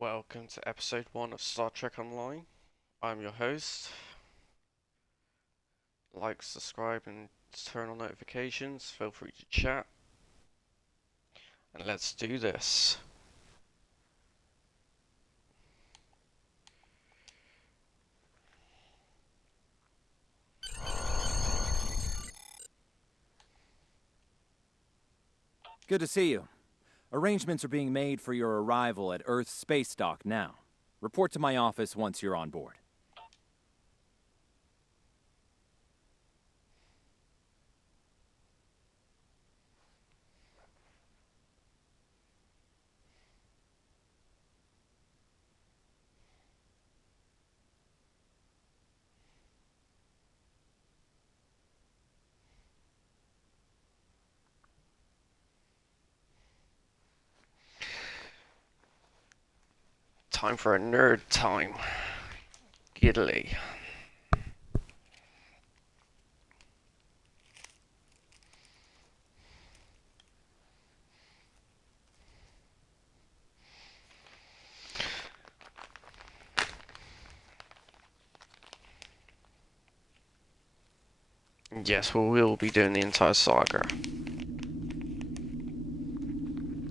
Welcome to episode 1 of Star Trek Online. I'm your host. Like, subscribe, and turn on notifications. Feel free to chat. And let's do this. Good to see you. Arrangements are being made for your arrival at Earth's space dock now. Report to my office once you're on board. Time for a nerd time. Giddily. Yes, we will be doing the entire saga.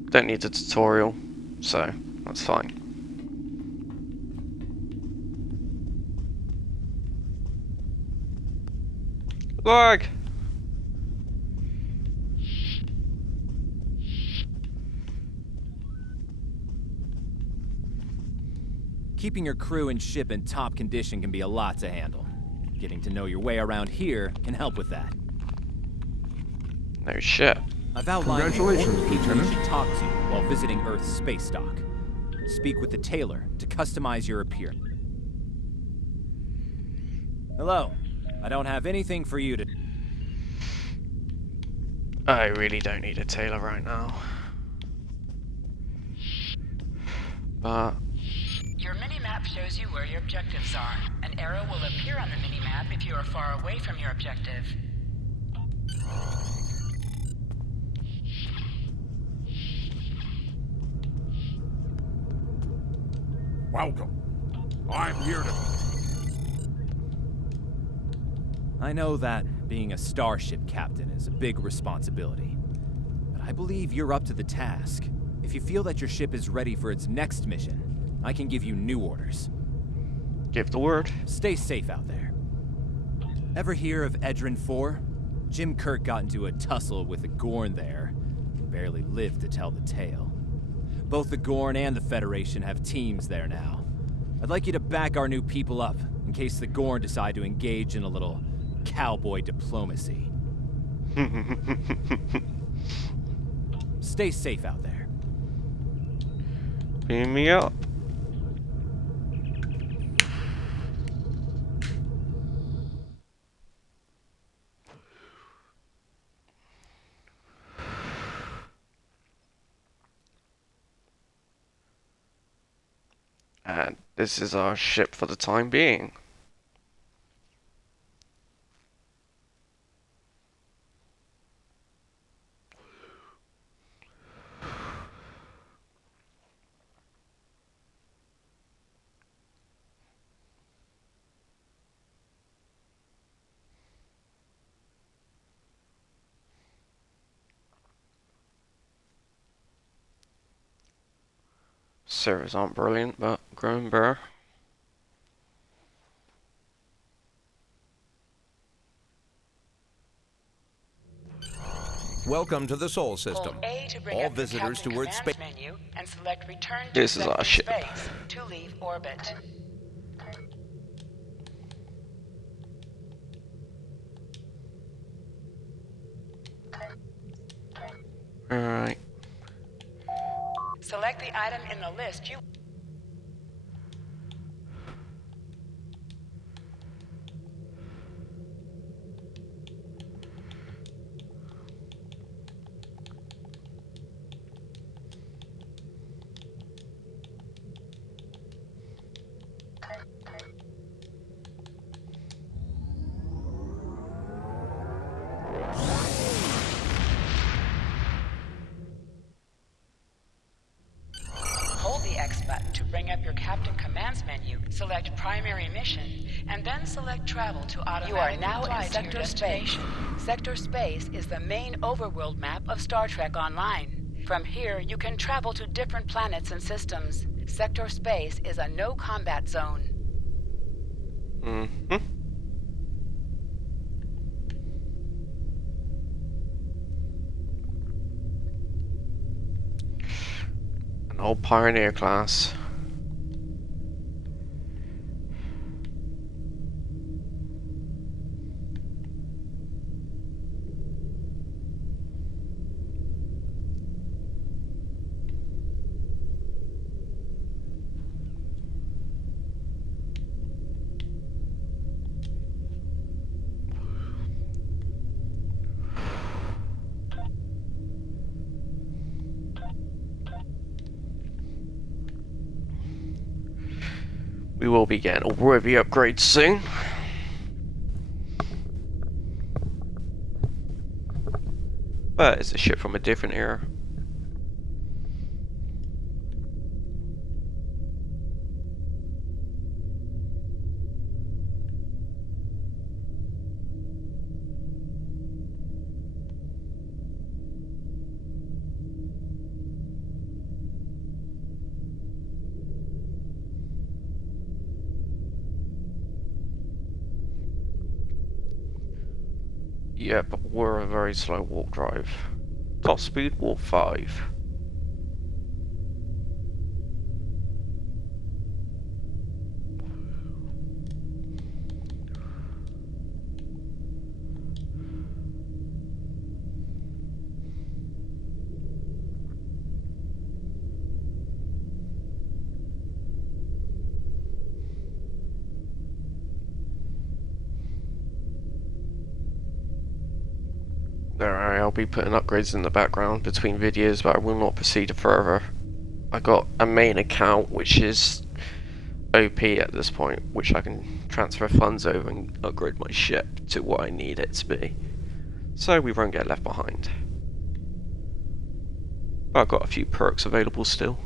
Don't need a tutorial, so that's fine. Lag! Keeping your crew and ship in top condition can be a lot to handle. Getting to know your way around here can help with that. No shit. I've outlined Congratulations, the people you Lieutenant. should talk to while visiting Earth's space dock. Speak with the tailor to customize your appearance. Hello. I don't have anything for you to... I really don't need a tailor right now. But Your mini-map shows you where your objectives are. An arrow will appear on the mini-map if you are far away from your objective. Welcome. I'm here to... I know that being a starship captain is a big responsibility, but I believe you're up to the task. If you feel that your ship is ready for its next mission, I can give you new orders. give the word. Stay safe out there. Ever hear of Edrin IV? Jim Kirk got into a tussle with the Gorn there. Barely lived to tell the tale. Both the Gorn and the Federation have teams there now. I'd like you to back our new people up, in case the Gorn decide to engage in a little cowboy diplomacy. Stay safe out there. Beam me up. And this is our ship for the time being. Servers aren't brilliant, but growing better. Welcome to the Sol Hold System. A to bring All up the visitors Captain towards Command space. menu and select Return to This is our Executive ship. Space to leave orbit. Alright. Select the item in the list you... Hold the X button up your Captain Commands menu, select Primary Mission, and then select Travel to automatically You are now fly in to your Sector Space. destination. Sector Space is the main overworld map of Star Trek Online. From here, you can travel to different planets and systems. Sector Space is a no-combat zone. Mm-hmm. An old Pioneer class. We will be getting all worthy upgrades soon. But it's a ship from a different era. Yep, we're a very slow warp drive. Top speed, warp 5. Alright, I'll be putting upgrades in the background between videos, but I will not proceed further. I got a main account which is OP at this point, which I can transfer funds over and upgrade my ship to what I need it to be. So we won't get left behind. But I've got a few perks available still.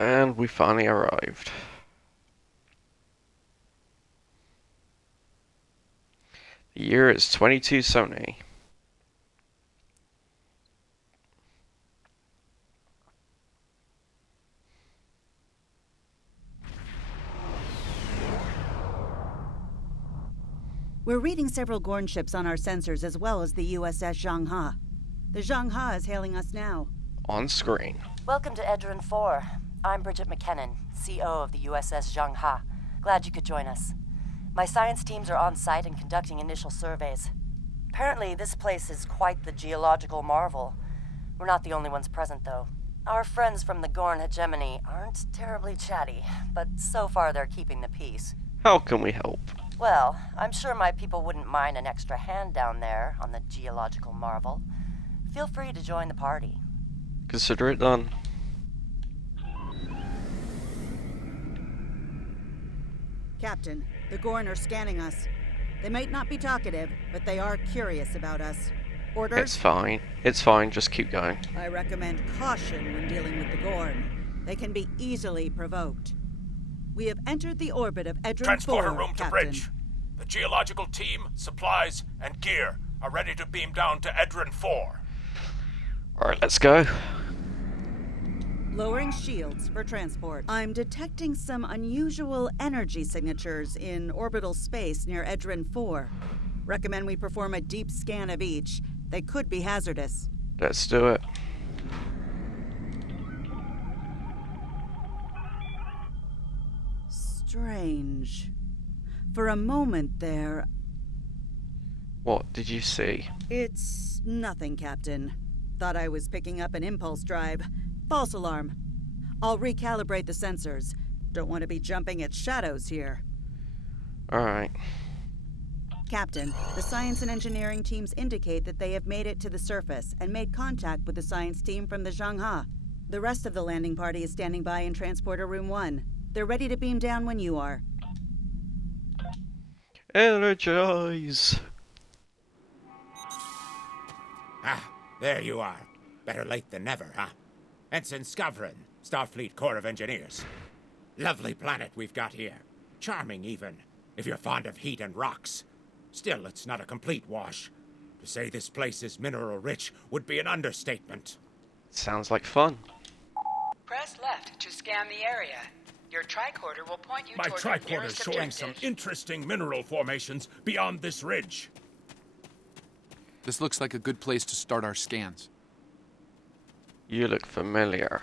And we finally arrived. The year is 2270. We're reading several Gorn ships on our sensors as well as the USS Zhanghe. The Zhanghe is hailing us now. On screen. Welcome to Edrin IV. I'm Bridget McKinnon, CO of the USS Zhanghe. Glad you could join us. My science teams are on site and conducting initial surveys. Apparently, this place is quite the geological marvel. We're not the only ones present, though. Our friends from the Gorn hegemony aren't terribly chatty, but so far they're keeping the peace. How can we help? Well, I'm sure my people wouldn't mind an extra hand down there on the geological marvel. Feel free to join the party. Consider it done. Captain, the Gorn are scanning us. They might not be talkative, but they are curious about us. Orders? It's fine. It's fine. Just keep going. I recommend caution when dealing with the Gorn. They can be easily provoked. We have entered the orbit of Edrin IV, Transporter room to Captain. bridge. The geological team, supplies, and gear are ready to beam down to Edrin IV. Alright, let's go. Lowering shields for transport. I'm detecting some unusual energy signatures in orbital space near Edrin IV. Recommend we perform a deep scan of each. They could be hazardous. Let's do it. Strange. For a moment there... What did you see? It's nothing, Captain. Thought I was picking up an impulse drive. False alarm. I'll recalibrate the sensors. Don't want to be jumping at shadows here. Alright. Captain, the science and engineering teams indicate that they have made it to the surface and made contact with the science team from the Zhangha. The rest of the landing party is standing by in Transporter Room 1. They're ready to beam down when you are. Energize! Ah, there you are. Better late than never, huh? Ensign Skavron, Starfleet Corps of Engineers. Lovely planet we've got here. Charming, even, if you're fond of heat and rocks. Still, it's not a complete wash. To say this place is mineral-rich would be an understatement. Sounds like fun. Press left to scan the area. Your tricorder will point you My toward the tricorder's nearest showing some objective. interesting mineral formations beyond this ridge. This looks like a good place to start our scans. You look familiar.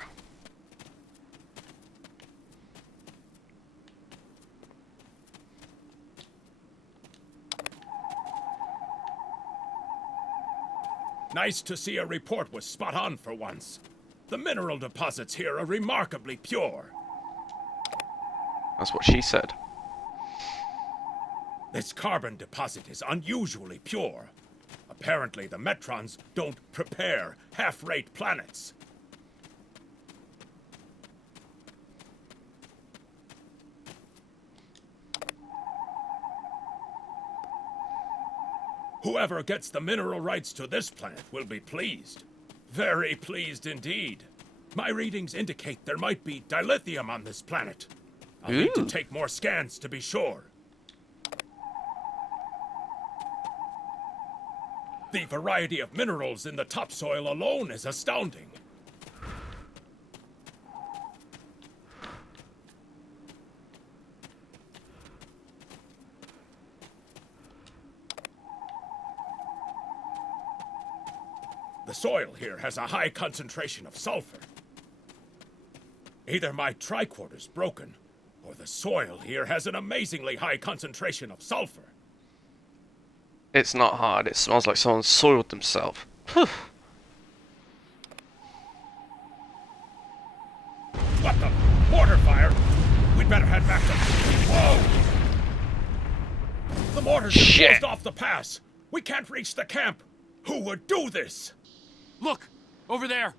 Nice to see a report was spot on for once. The mineral deposits here are remarkably pure. That's what she said. This carbon deposit is unusually pure. Apparently, the Metrons don't prepare half-rate planets. Whoever gets the mineral rights to this planet will be pleased. Very pleased indeed. My readings indicate there might be dilithium on this planet. I'll need to Ooh. take more scans to be sure. The variety of minerals in the topsoil alone is astounding. The soil here has a high concentration of sulfur. Either my tricorder's broken, or the soil here has an amazingly high concentration of sulfur. It's not hard, it smells like someone soiled themselves. Whew. What the? Mortar fire? We'd better head back to... Whoa! The mortars have Shit. closed off the pass. We can't reach the camp. Who would do this? Look! Over there!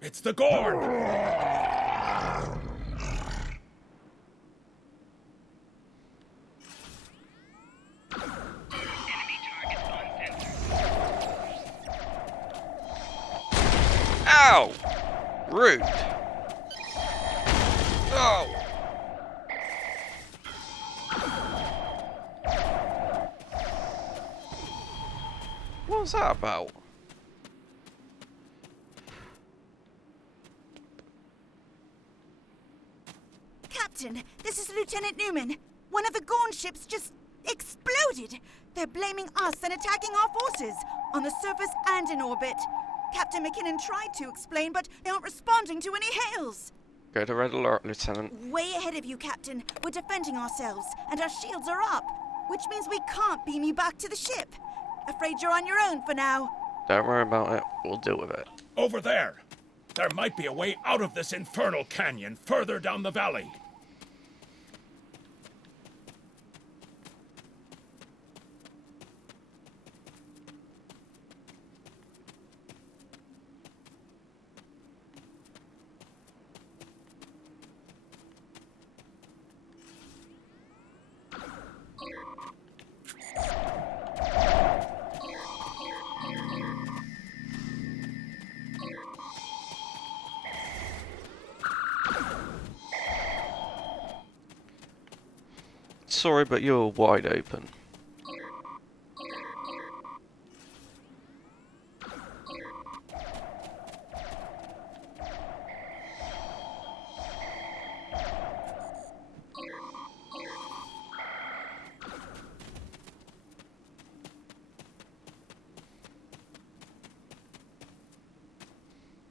It's the Gorn! Ow! Rude. Oh! What was that about? Captain, this is Lieutenant Newman. One of the Gorn ships just exploded. They're blaming us and attacking our forces, on the surface and in orbit. Captain McKinnon tried to explain, but they aren't responding to any hails. Go to red alert, Lieutenant. Way ahead of you, Captain. We're defending ourselves, and our shields are up, which means we can't beam you back to the ship. Afraid you're on your own for now. Don't worry about it, we'll deal with it. Over there. There might be a way out of this infernal canyon further down the valley. Sorry, but you're wide open.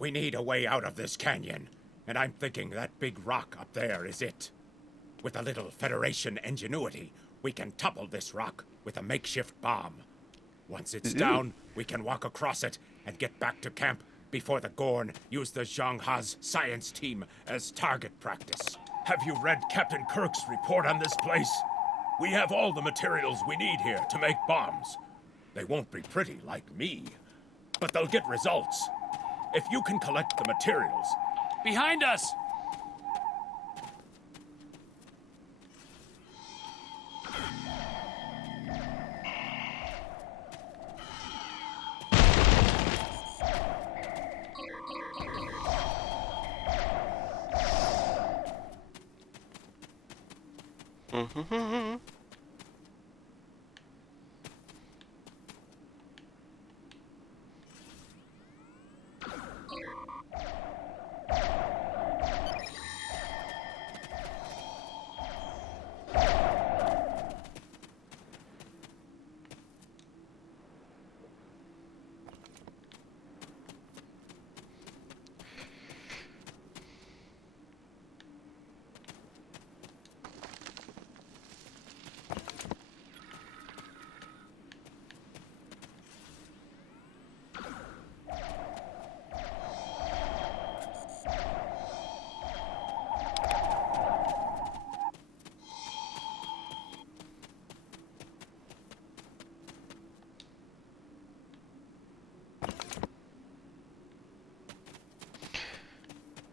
We need a way out of this canyon, and I'm thinking that big rock up there is it. With a little Federation ingenuity, we can topple this rock with a makeshift bomb. Once it's down, we can walk across it and get back to camp before the Gorn use the Zhang-Ha's science team as target practice. Have you read Captain Kirk's report on this place? We have all the materials we need here to make bombs. They won't be pretty like me, but they'll get results. If you can collect the materials... Behind us!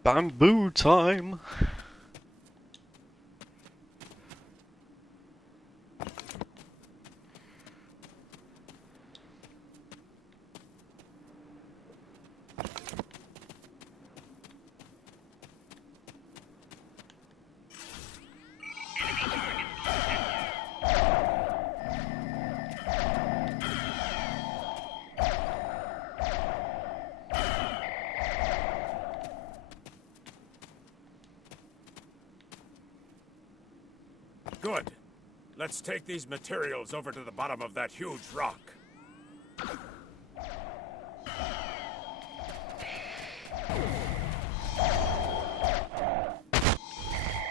Bamboo time! Good. Let's take these materials over to the bottom of that huge rock.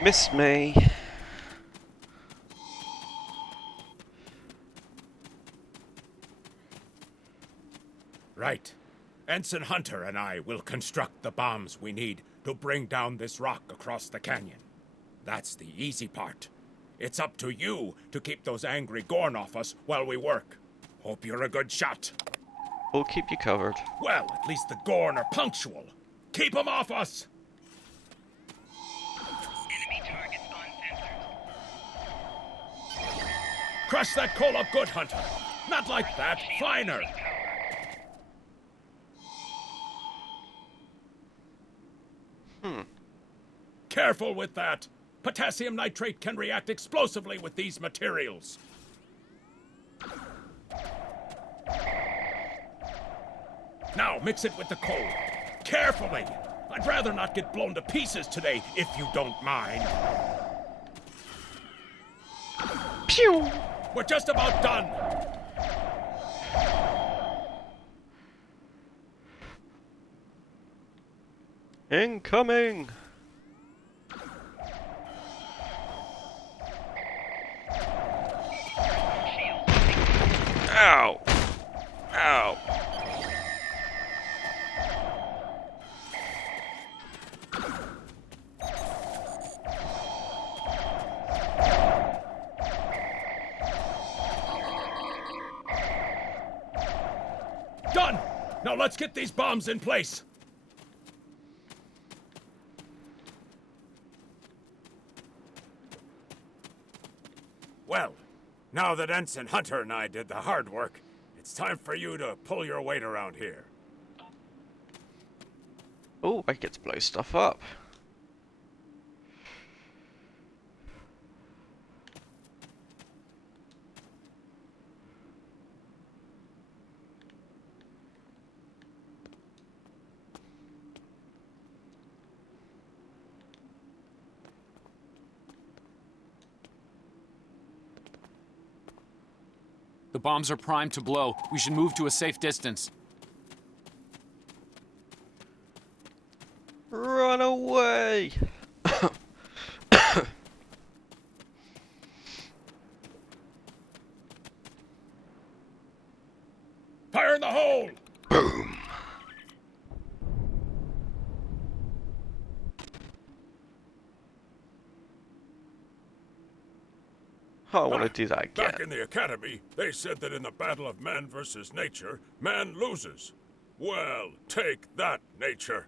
Missed me. Right. Ensign Hunter and I will construct the bombs we need to bring down this rock across the canyon. That's the easy part. It's up to you to keep those angry Gorn off us while we work. Hope you're a good shot. We'll keep you covered. Well, at least the Gorn are punctual. Keep them off us! Enemy targets on sensors. Crush that coal up good, Hunter. Not like that. Finer. Careful with that. Potassium nitrate can react explosively with these materials. Now mix it with the coal. Carefully. I'd rather not get blown to pieces today, if you don't mind. Pew! We're just about done. Incoming! Ow! Ow! Done! Now let's get these bombs in place. Well, now that Ensign Hunter and I did the hard work, it's time for you to pull your weight around here. Oh, I get to blow stuff up. The bombs are primed to blow. We should move to a safe distance. Oh, I want to do that again. Back in the Academy, they said that in the battle of man versus nature, man loses. Well, take that, nature.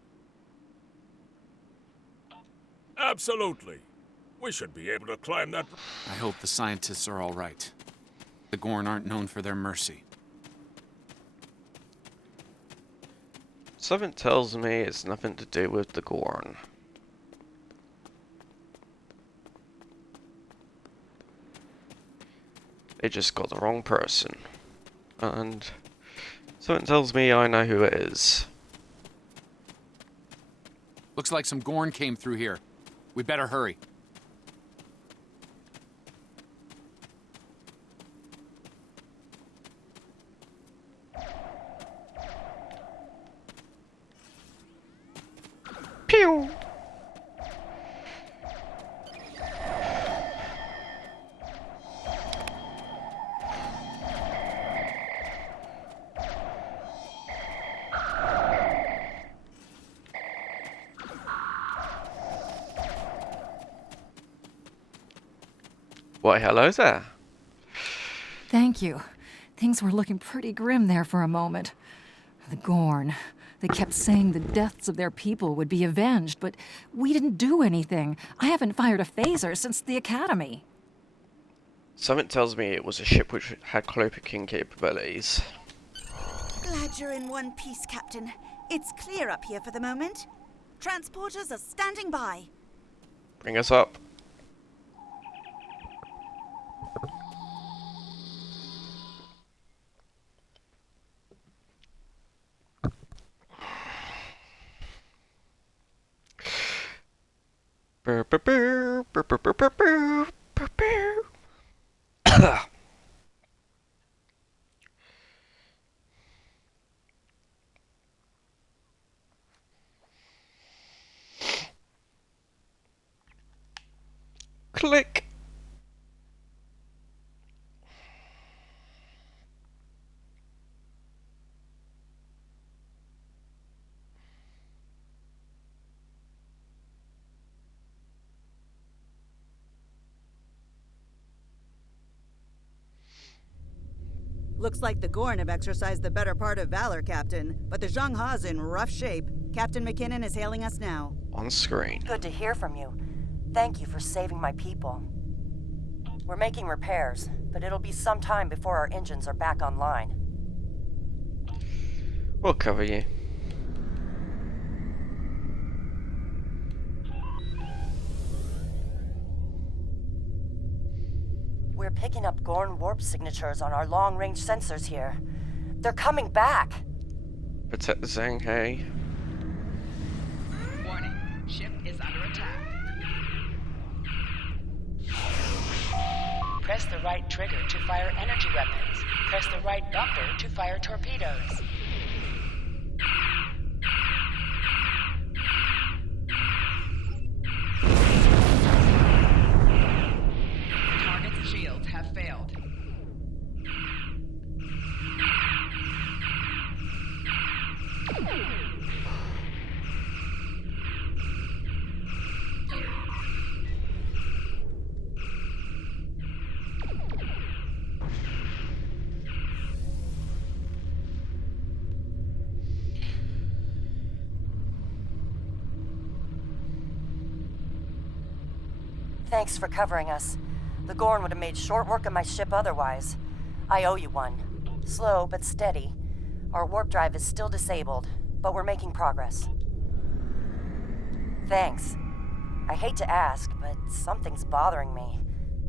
Absolutely. We should be able to climb that... I hope the scientists are all right. The Gorn aren't known for their mercy. Something tells me it's nothing to do with the Gorn. They just got the wrong person. And something tells me I know who it is. Looks like some Gorn came through here. We better hurry. Pew! Why, hello there. Thank you. Things were looking pretty grim there for a moment. The Gorn. They kept saying the deaths of their people would be avenged, but we didn't do anything. I haven't fired a phaser since the Academy. Something tells me it was a ship which had cloaking capabilities. Glad you're in one piece, Captain. It's clear up here for the moment. Transporters are standing by. Bring us up. Click. Looks like the Gorn have exercised the better part of valor, Captain. But the Zhang Ha's in rough shape. Captain McKinnon is hailing us now. On screen. Good to hear from you. Thank you for saving my people. We're making repairs, but it'll be some time before our engines are back online. We'll cover you. We're picking up Gorn warp signatures on our long-range sensors here. They're coming back! Protect the Zhang He. Warning, ship is under attack. Press the right trigger to fire energy weapons. Press the right bumper to fire torpedoes. Target's shields have failed. Thanks for covering us. The Gorn would have made short work of my ship otherwise. I owe you one. Slow but steady. Our warp drive is still disabled, but we're making progress. Thanks. I hate to ask, but something's bothering me.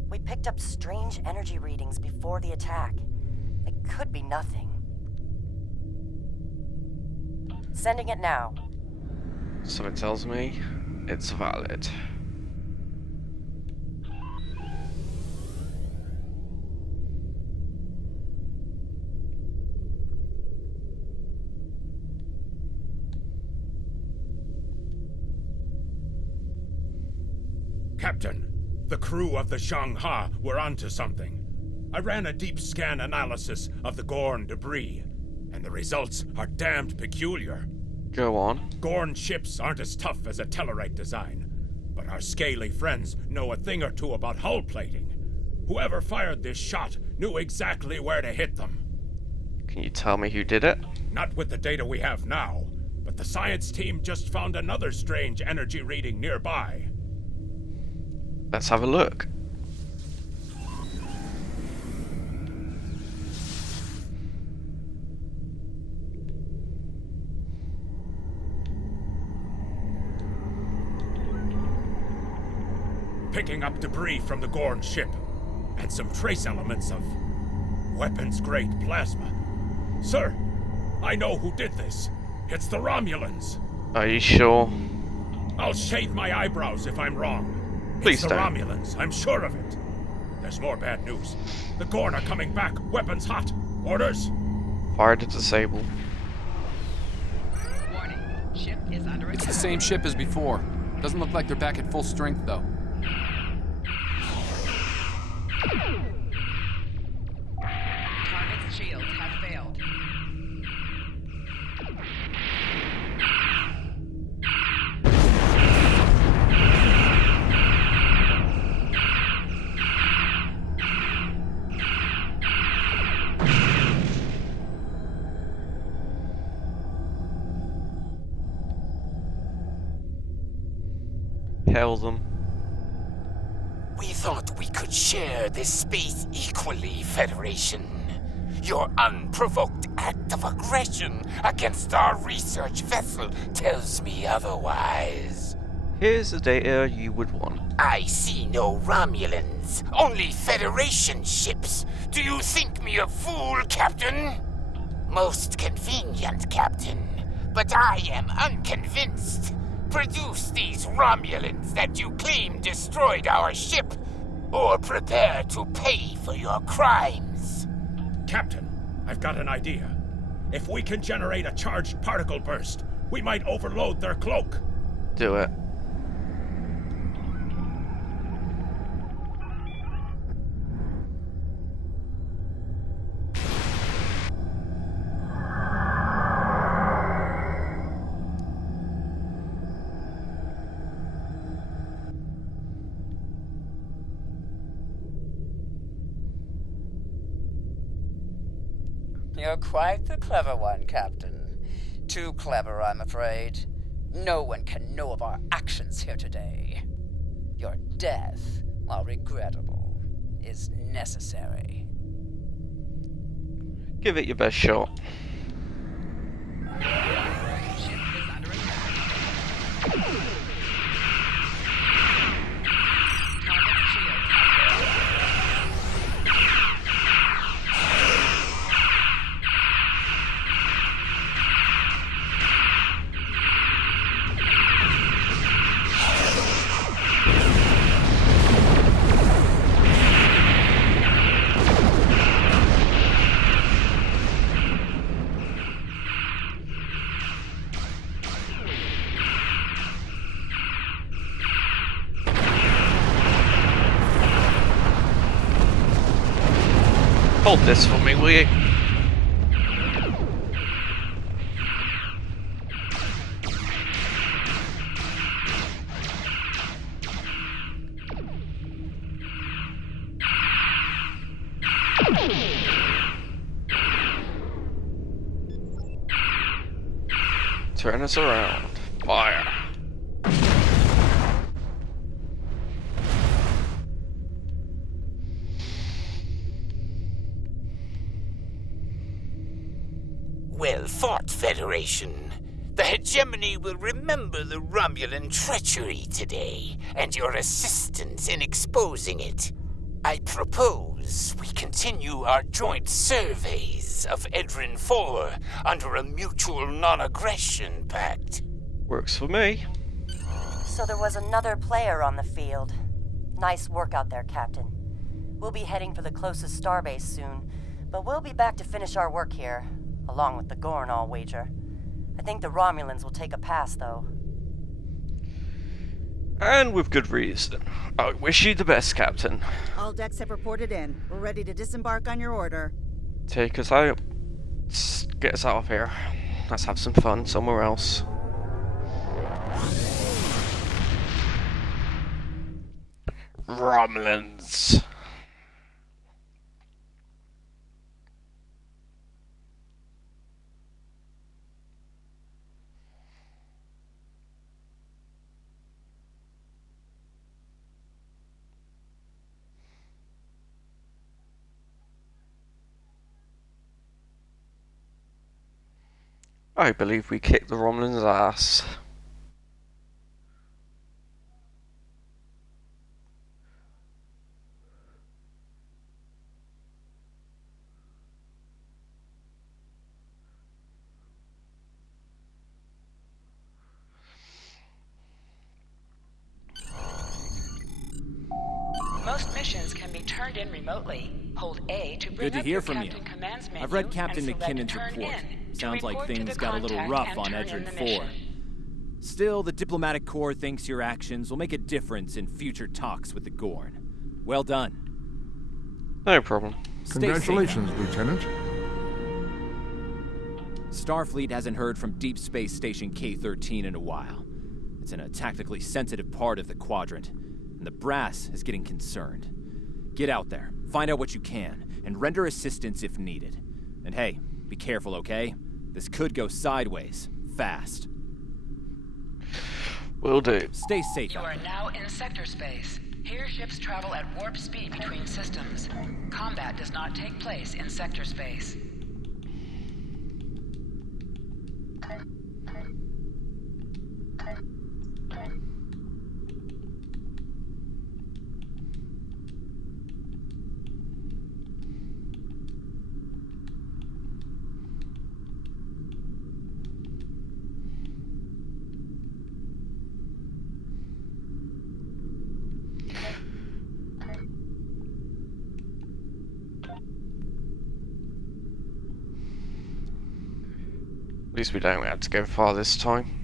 We picked up strange energy readings before the attack. It could be nothing. Sending it now. Something tells me it's valid. Captain, the crew of the Shanghai were onto something. I ran a deep scan analysis of the Gorn debris, and the results are damned peculiar. Go on. Gorn ships aren't as tough as a Tellarite design, but our scaly friends know a thing or two about hull plating. Whoever fired this shot knew exactly where to hit them. Can you tell me who did it? Not with the data we have now, but the science team just found another strange energy reading nearby. Let's have a look. Picking up debris from the Gorn ship, and some trace elements of weapons-grade plasma. Sir, I know who did this. It's the Romulans. Are you sure? I'll shave my eyebrows if I'm wrong. Please It's the don't. Romulans, I'm sure of it. There's more bad news. The Gorn are coming back, weapons hot. Orders? Fire to disable. Warning. Ship is under attack. It's the same ship as before. Doesn't look like they're back at full strength, though. Target's shields have failed. Hail them. We thought we could share this space equally, Federation. Your unprovoked act of aggression against our research vessel tells me otherwise. Here's the data you would want. I see no Romulans, only Federation ships. Do you think me a fool, Captain? Most convenient, Captain, but I am unconvinced. Produce these Romulans that you claim destroyed our ship, or prepare to pay for your crimes. Captain, I've got an idea. If we can generate a charged particle burst, we might overload their cloak. Do it. You're quite the clever one, Captain. Too clever, I'm afraid. No one can know of our actions here today. Your death, while regrettable, is necessary. Give it your best shot. Ship is under attack. Target's shields have failed. Hold this for me, will you? Turn us around. Fire. Well fought, Federation. The hegemony will remember the Romulan treachery today, and your assistance in exposing it. I propose we continue our joint surveys of Edrin IV under a mutual non-aggression pact. Works for me. So there was another player on the field. Nice work out there, Captain. We'll be heading for the closest starbase soon, but we'll be back to finish our work here, along with the Gorn, I'll wager. I think the Romulans will take a pass, though. And with good reason. I wish you the best, Captain. All decks have reported in. We're ready to disembark on your order. Take us out. Get us out of here. Let's have some fun somewhere else. Romulans. I believe we kicked the Romulans' ass. Most missions can be turned in remotely. Hold A to bring Good to up hear your from you. Captain Command's menu. I've read Captain and select McKinnon's Turn report. In to Sounds like report to things the got a little contact rough and on turn in Edrin the IV. mission. Still, the diplomatic corps thinks your actions will make a difference in future talks with the Gorn. Well done. No problem. Stay Congratulations, safe. Lieutenant. Starfleet hasn't heard from Deep Space Station K-13 in a while. It's in a tactically sensitive part of the quadrant, and the brass is getting concerned. Get out there, find out what you can, and render assistance if needed. And hey, be careful, okay? This could go sideways, fast. Will do. Stay safe You out are there. now in sector space. Here ships travel at warp speed between systems. Combat does not take place in sector space. At least we don't have to go far this time.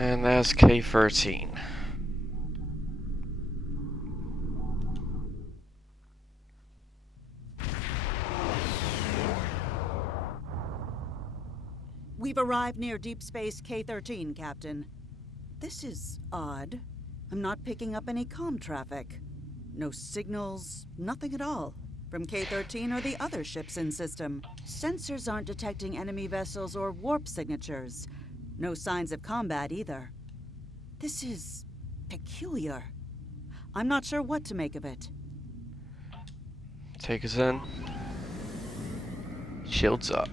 And there's K-13. We've arrived near Deep Space K-13, Captain. This is odd. I'm not picking up any comm traffic. No signals, nothing at all. From K-13 or the other ships in system. Sensors aren't detecting enemy vessels or warp signatures. No signs of combat either. This is peculiar. I'm not sure what to make of it. Take us in. Shields up.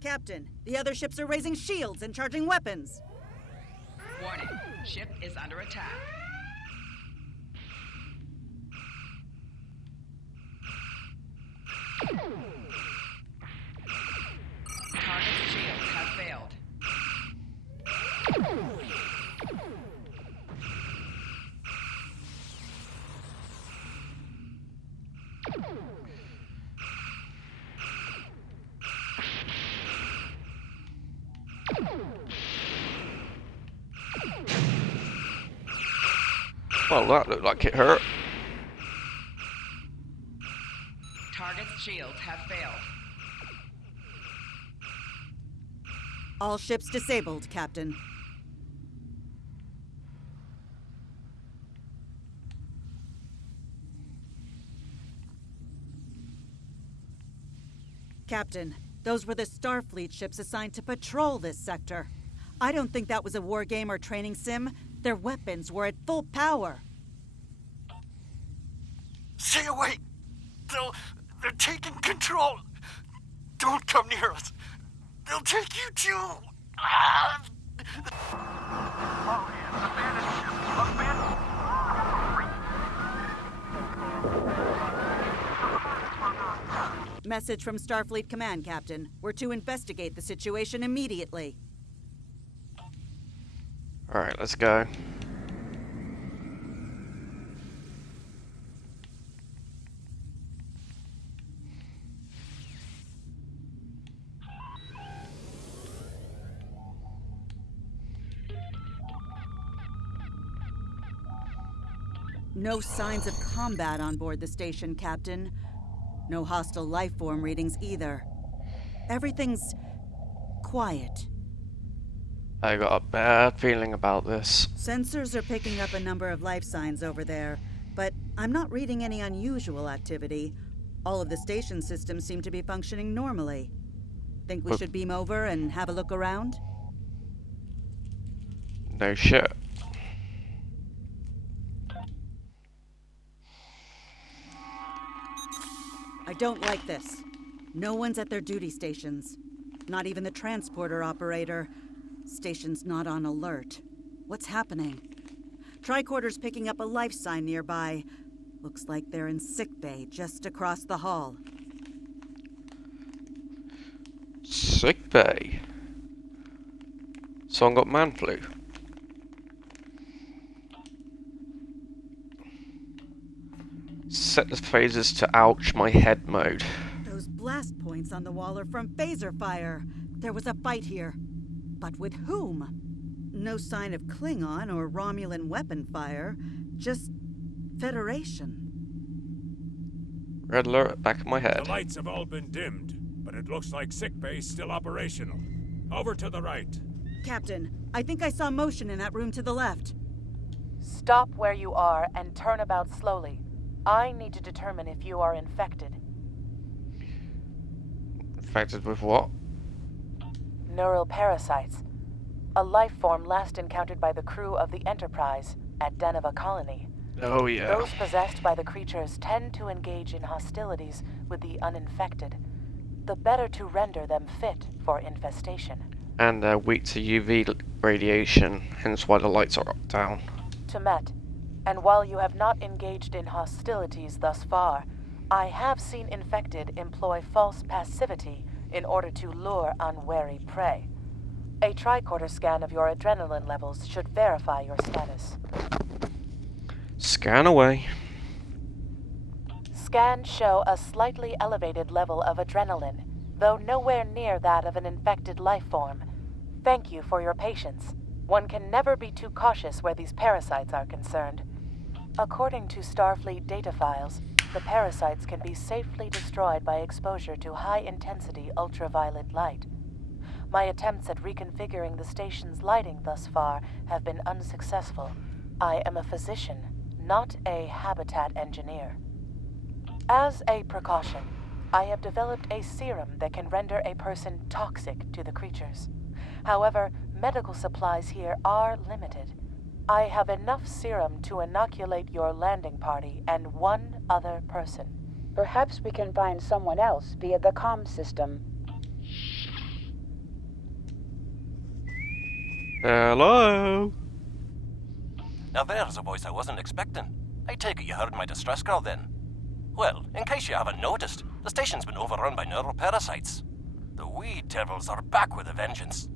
Captain, the other ships are raising shields and charging weapons. Warning. Ship is under attack. Target's shields have failed. Well, that looked like it hurt. Target's shields have failed. All ships disabled, Captain. Captain, those were the Starfleet ships assigned to patrol this sector. I don't think that was a war game or training sim. Their weapons were at full power. Stay away! They're taking control! Don't come near us! They'll take you too! Ah! Message from Starfleet Command, Captain. We're to investigate the situation immediately. Alright, let's go. No signs of combat on board the station, Captain. No hostile life form readings either. Everything's quiet. I got a bad feeling about this. Sensors are picking up a number of life signs over there, but I'm not reading any unusual activity. All of the station systems seem to be functioning normally. Think we should beam over and have a look around? No shit. I don't like this. No one's at their duty stations. Not even the transporter operator. Station's not on alert. What's happening? Tricorder's picking up a life sign nearby. Looks like they're in sickbay just across the hall. Sickbay? Someone got man flu. Set the phasers to ouch my head mode. Those blast points on the wall are from phaser fire. There was a fight here. But with whom? No sign of Klingon or Romulan weapon fire. Just Federation. Red alert back of my head. The lights have all been dimmed, but it looks like sickbay's still operational. Over to the right. Captain, I think I saw motion in that room to the left. Stop where you are and turn about slowly. I need to determine if you are infected. Infected with what? Neural parasites. A life form last encountered by the crew of the Enterprise at Deneva Colony. Oh yeah. Those possessed by the creatures tend to engage in hostilities with the uninfected. The better to render them fit for infestation. And they're weak to UV radiation, hence why the lights are down. Temet, and while you have not engaged in hostilities thus far, I have seen infected employ false passivity in order to lure unwary prey. A tricorder scan of your adrenaline levels should verify your status. Scan away. Scans show a slightly elevated level of adrenaline, though nowhere near that of an infected life form. Thank you for your patience. One can never be too cautious where these parasites are concerned. According to Starfleet data files, the parasites can be safely destroyed by exposure to high-intensity ultraviolet light. My attempts at reconfiguring the station's lighting thus far have been unsuccessful. I am a physician, not a habitat engineer. As a precaution, I have developed a serum that can render a person toxic to the creatures. However, medical supplies here are limited. I have enough serum to inoculate your landing party and one other person. Perhaps we can find someone else via the comm system. Hello? Now there's a voice I wasn't expecting. I take it you heard my distress call then. Well, in case you haven't noticed, the station's been overrun by neural parasites. The wee devils are back with a vengeance.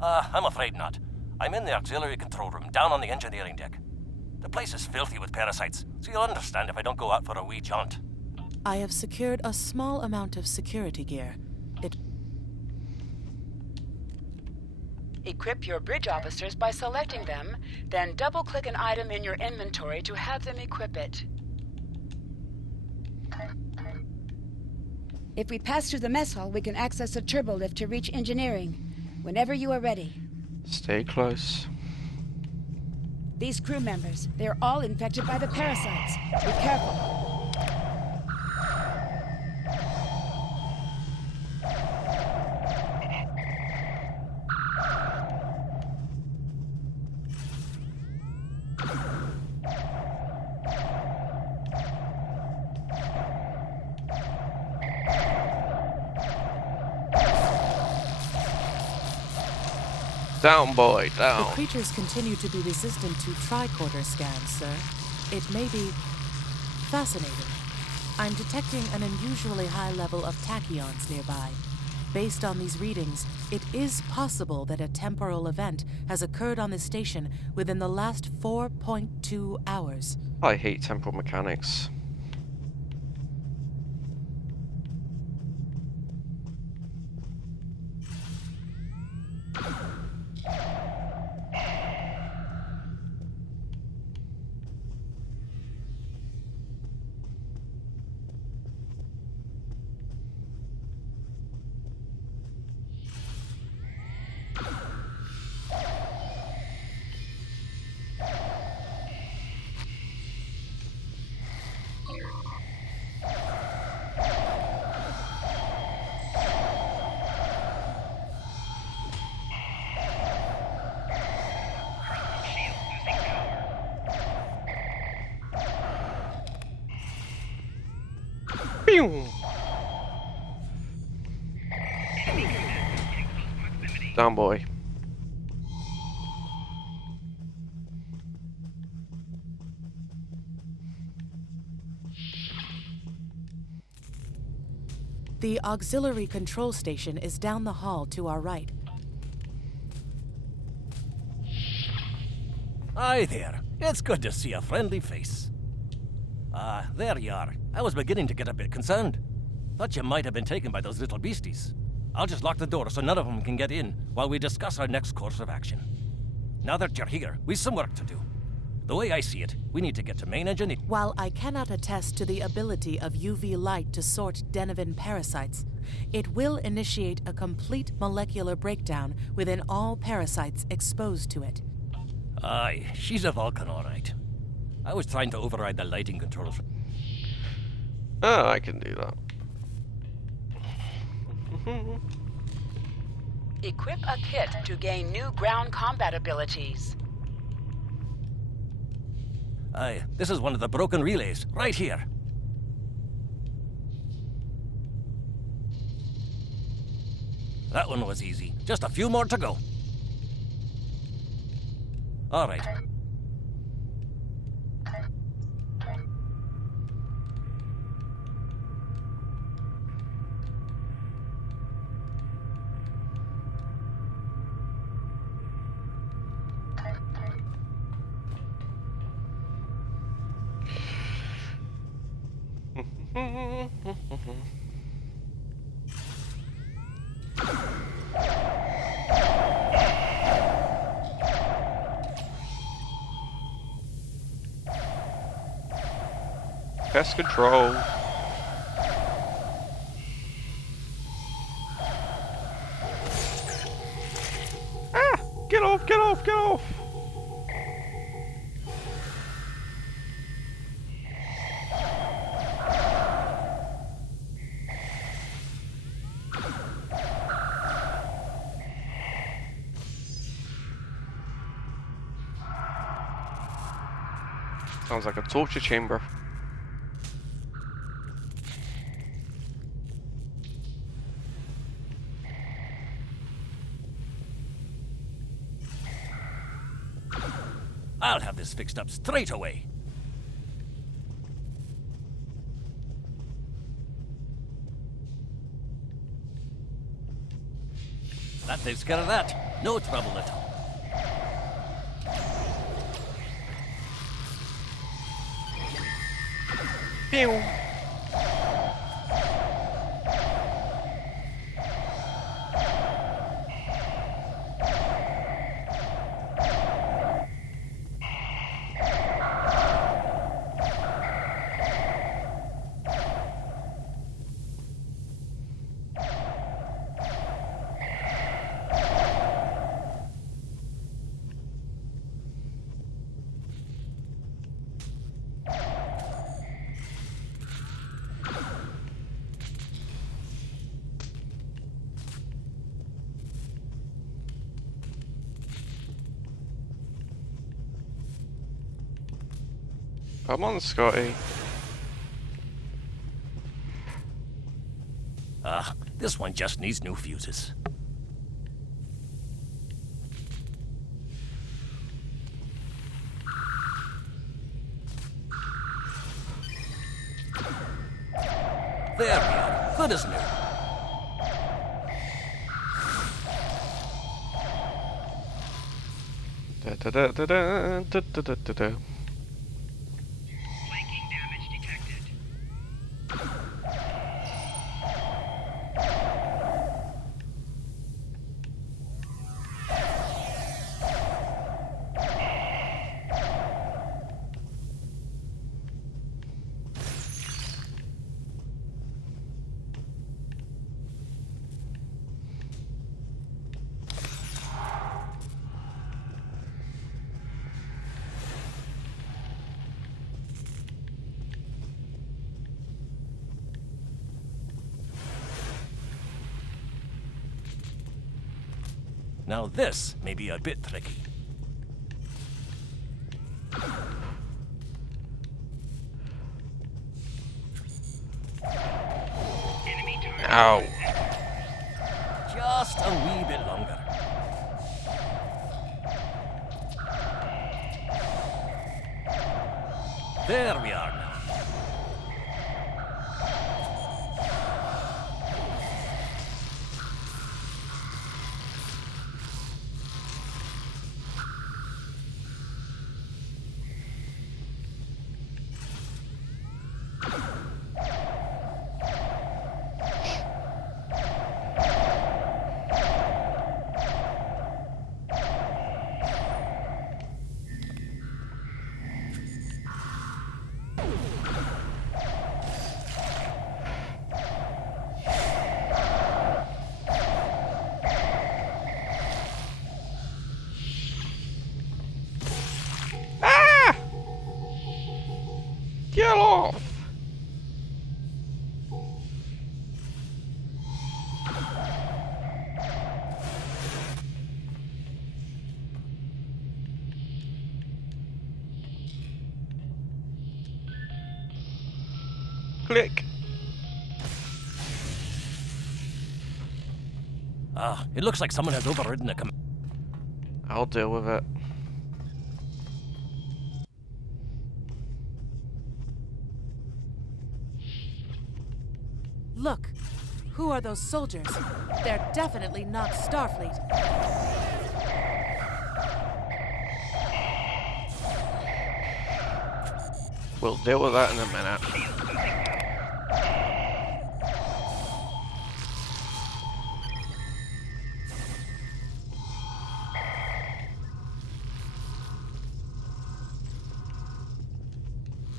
I'm afraid not. I'm in the auxiliary control room, down on the engineering deck. The place is filthy with parasites, so you'll understand if I don't go out for a wee jaunt. I have secured a small amount of security gear. Equip your bridge officers by selecting them, then double-click an item in your inventory to have them equip it. If we pass through the mess hall, we can access a turbo lift to reach engineering. Whenever you are ready. Stay close. These crew members, they're all infected by the parasites. Be careful. Down, boy, down. The creatures continue to be resistant to tricorder scans, sir. It may be fascinating. I'm detecting an unusually high level of tachyons nearby. Based on these readings, it is possible that a temporal event has occurred on the station within the last 4.2 hours. I hate temporal mechanics. Pew! Down, boy. The auxiliary control station is down the hall to our right. Hi there. It's good to see a friendly face. Ah, there you are. I was beginning to get a bit concerned. Thought you might have been taken by those little beasties. I'll just lock the door so none of them can get in while we discuss our next course of action. Now that you're here, we've some work to do. The way I see it, we need to get to main engineering. While I cannot attest to the ability of UV light to sort Denivan parasites, it will initiate a complete molecular breakdown within all parasites exposed to it. Aye, she's a Vulcan, all right. I was trying to override the lighting controls. Oh, I can do that. Equip a kit to gain new ground combat abilities. Aye, this is one of the broken relays, right here. That one was easy. Just a few more to go. All right. Pest control. Ah! Get off, get off, get off! Sounds like a torture chamber. I'll have this fixed up straight away. That takes care of that. No trouble at all. Pew! Come on, Scotty. Ah, this one just needs new fuses. There we are. Good as new. Da da da da da da da da da da. Now this may be a bit tricky. Ow. Just a wee bit longer. There we are now. Get off! Click. Ah, it looks like someone has overridden the I'll deal with it. Look, who are those soldiers? They're definitely not Starfleet. We'll deal with that in a minute.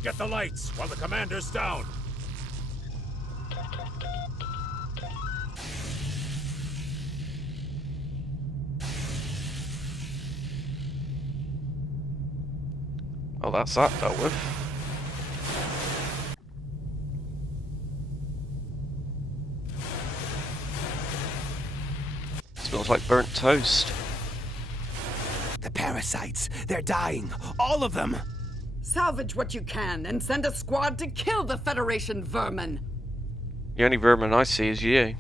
Get the lights while the commander's down. Oh, that's that dealt with. Smells like burnt toast. The parasites, they're dying. All of them. Salvage what you can and send a squad to kill the Federation vermin. The only vermin I see is you.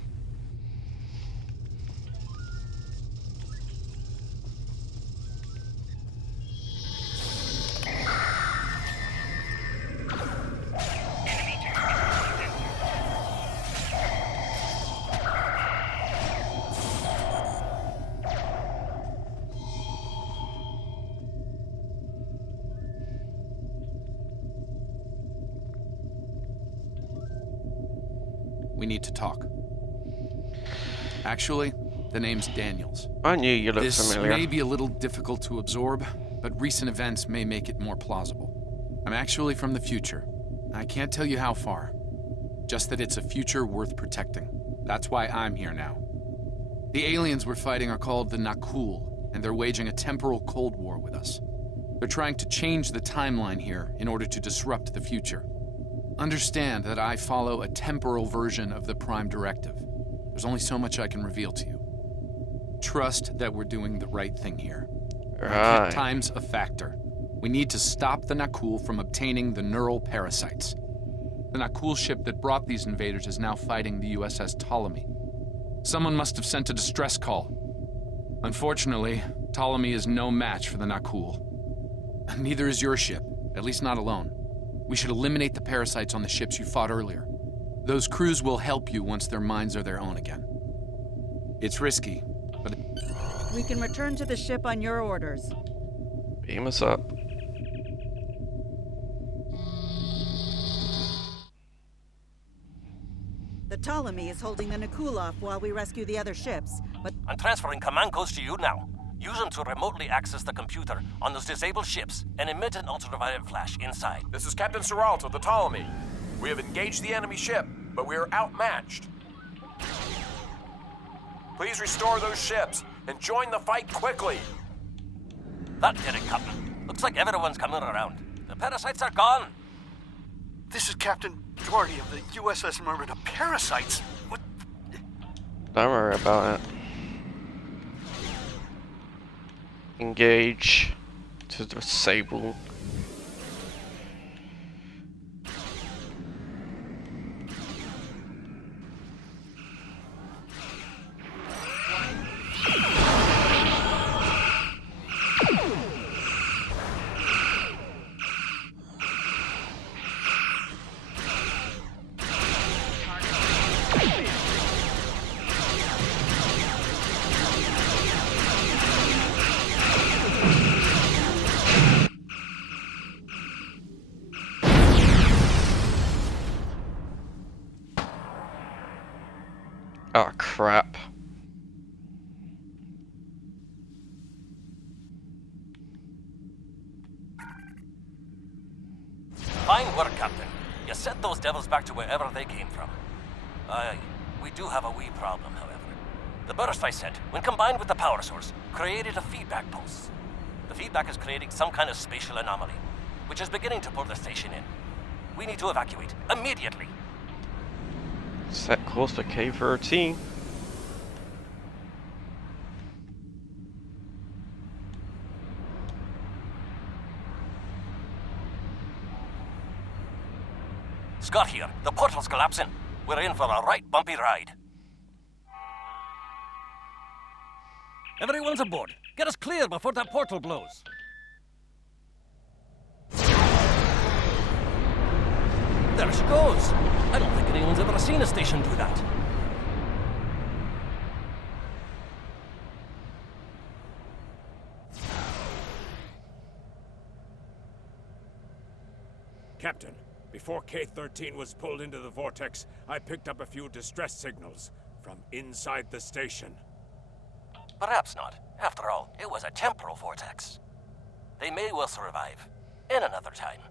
We need to talk. Actually, the name's Daniels. I knew you looked familiar. This may be a little difficult to absorb, but recent events may make it more plausible. I'm actually from the future. I can't tell you how far. Just that it's a future worth protecting. That's why I'm here now. The aliens we're fighting are called the Nakul, and they're waging a temporal Cold War with us. They're trying to change the timeline here in order to disrupt the future. Understand that I follow a temporal version of the Prime Directive. There's only so much I can reveal to you. Trust that we're doing the right thing here. Right. Time's a factor. We need to stop the Nakul from obtaining the neural parasites. The Nakul ship that brought these invaders is now fighting the USS Ptolemy. Someone must have sent a distress call. Unfortunately, Ptolemy is no match for the Nakul. Neither is your ship, at least not alone. We should eliminate the parasites on the ships you fought earlier. Those crews will help you once their minds are their own again. It's risky, but... We can return to the ship on your orders. Beam us up. The Ptolemy is holding the Nakul off while we rescue the other ships, but... I'm transferring command codes to you now. Use them to remotely access the computer on those disabled ships and emit an ultraviolet flash inside. This is Captain Seralt of the Ptolemy. We have engaged the enemy ship, but we are outmatched. Please restore those ships and join the fight quickly. That did it, Captain. Looks like everyone's coming around. The parasites are gone. This is Captain Doherty of the USS Mermaid. Parasites? What? Don't worry about it. Engage to disable. Oh, crap. Fine work, Captain. You sent those devils back to wherever they came from. Aye, we do have a wee problem, however. The burst I sent, when combined with the power source, created a feedback pulse. The feedback is creating some kind of spatial anomaly, which is beginning to pull the station in. We need to evacuate, immediately. Set course for K-13. Scott here. The portal's collapsing. We're in for a right bumpy ride. Everyone's aboard. Get us clear before that portal blows. There she goes. I don't think anyone's ever seen a station do that. Captain, before K-13 was pulled into the vortex, I picked up a few distress signals from inside the station. Perhaps not. After all, it was a temporal vortex. They may well survive. In another time.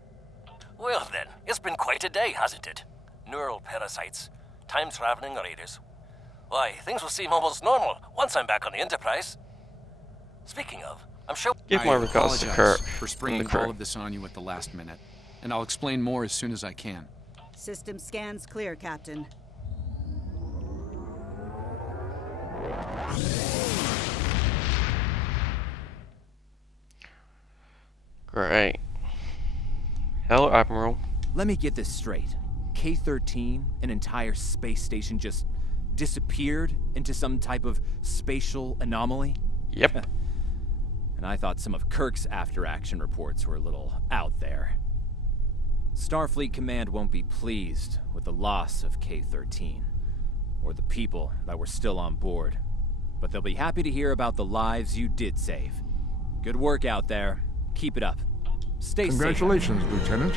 Well then, it's been quite a day, hasn't it? Neural parasites, time-traveling raiders. Why, things will seem almost normal once I'm back on the Enterprise. Speaking of, I'm sure... Give my regards to Kurt for springing all of this on you at the last minute, and I'll explain more as soon as I can. System scans clear, Captain. Great. Hello, Admiral. Let me get this straight. K-13, an entire space station, just disappeared into some type of spatial anomaly? Yep. And I thought some of Kirk's after-action reports were a little out there. Starfleet Command won't be pleased with the loss of K-13, or the people that were still on board. But they'll be happy to hear about the lives you did save. Good work out there. Keep it up. Stay Congratulations, safe. Lieutenant.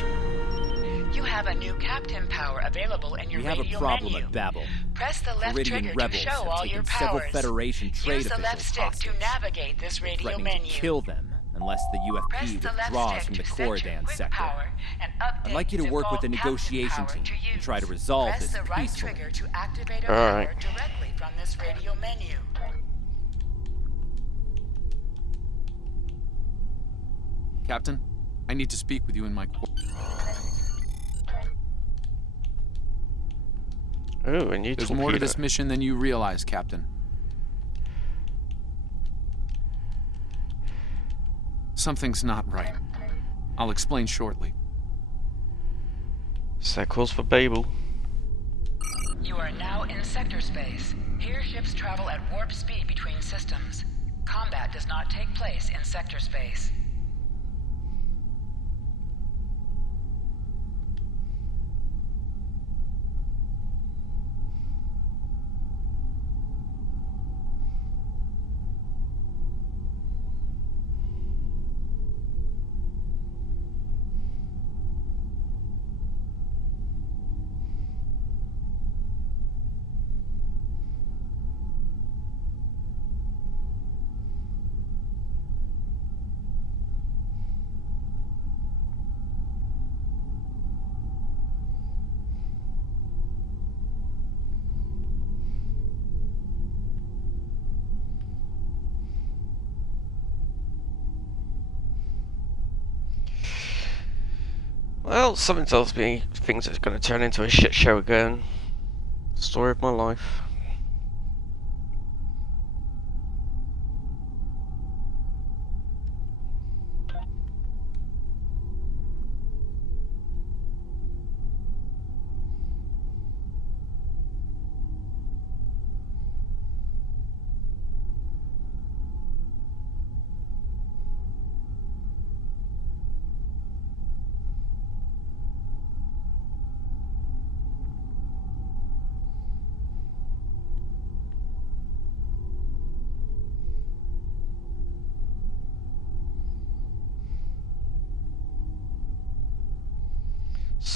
You have a new captain power available in your We have radio a problem menu. at Babel. Press the left Meridian trigger rebels to show have all taken your several powers. Federation trade Use the left officials stick hostage, to navigate this radio threatening menu. to kill them unless the Press UFP the left withdraws stick from the to set your Corridan quick sector. power and update I'd like you to work with the default captain negotiation power team to and use. try to resolve Press this the right peacefully. trigger to activate a All power right. directly from this radio menu. Captain, I need to speak with you in my quarters. Oh, a new There's more to this mission than you realize, Captain. Something's not right. I'll explain shortly. Set course for Babel. You are now in sector space. Here ships travel at warp speed between systems. Combat does not take place in sector space. Well, something tells me things are going to turn into a shit show again. Story of my life.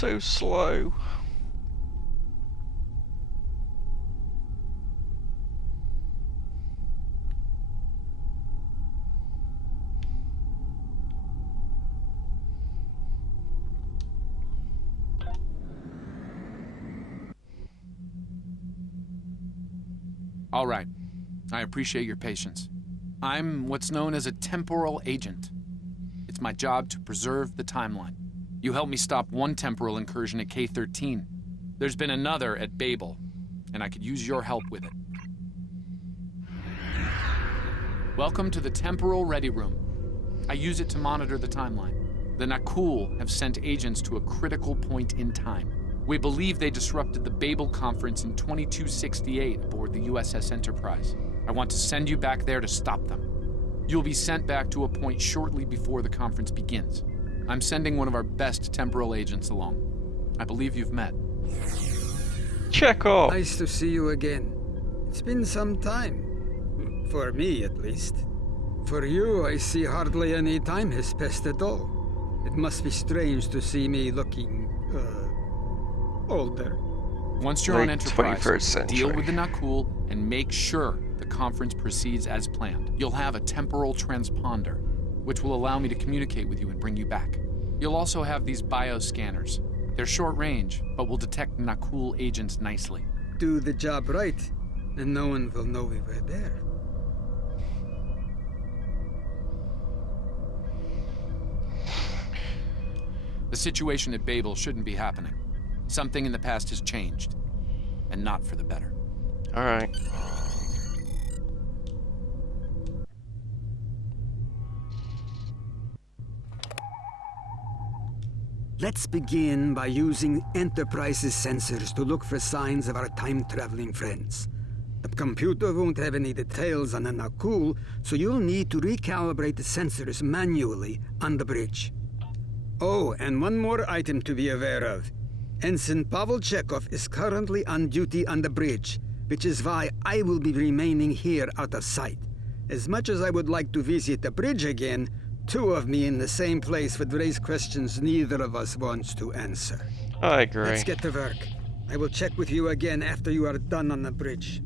So slow. All right. I appreciate your patience. I'm what's known as a temporal agent. It's my job to preserve the timeline. You helped me stop one temporal incursion at K-13. There's been another at Babel, and I could use your help with it. Welcome to the Temporal Ready Room. I use it to monitor the timeline. The Nakul have sent agents to a critical point in time. We believe they disrupted the Babel conference in 2268 aboard the USS Enterprise. I want to send you back there to stop them. You'll be sent back to a point shortly before the conference begins. I'm sending one of our best temporal agents along. I believe you've met. Chekhov! Nice to see you again. It's been some time. For me, at least. For you, I see hardly any time has passed at all. It must be strange to see me looking, older. Once you're on Enterprise, 21st century. deal with the Nakul and make sure the conference proceeds as planned. You'll have a temporal transponder, which will allow me to communicate with you and bring you back. You'll also have these bioscanners. They're short range, but will detect Nakul agents nicely. Do the job right, and no one will know we were there. The situation at Babel shouldn't be happening. Something in the past has changed, and not for the better. All right. Let's begin by using Enterprise's sensors to look for signs of our time-traveling friends. The computer won't have any details on the Nakul, so you'll need to recalibrate the sensors manually on the bridge. Oh, and one more item to be aware of. Ensign Pavel Chekhov is currently on duty on the bridge, which is why I will be remaining here out of sight. As much as I would like to visit the bridge again, two of me in the same place would raise questions neither of us wants to answer. I agree. Let's get to work. I will check with you again after you are done on the bridge.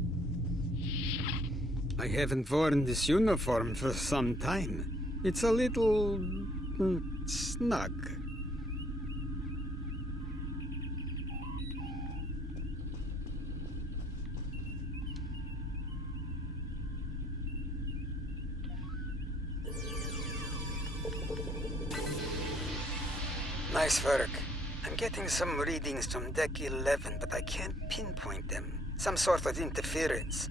I haven't worn this uniform for some time. It's a little snug. Nice work. I'm getting some readings from Deck 11, but I can't pinpoint them. Some sort of interference.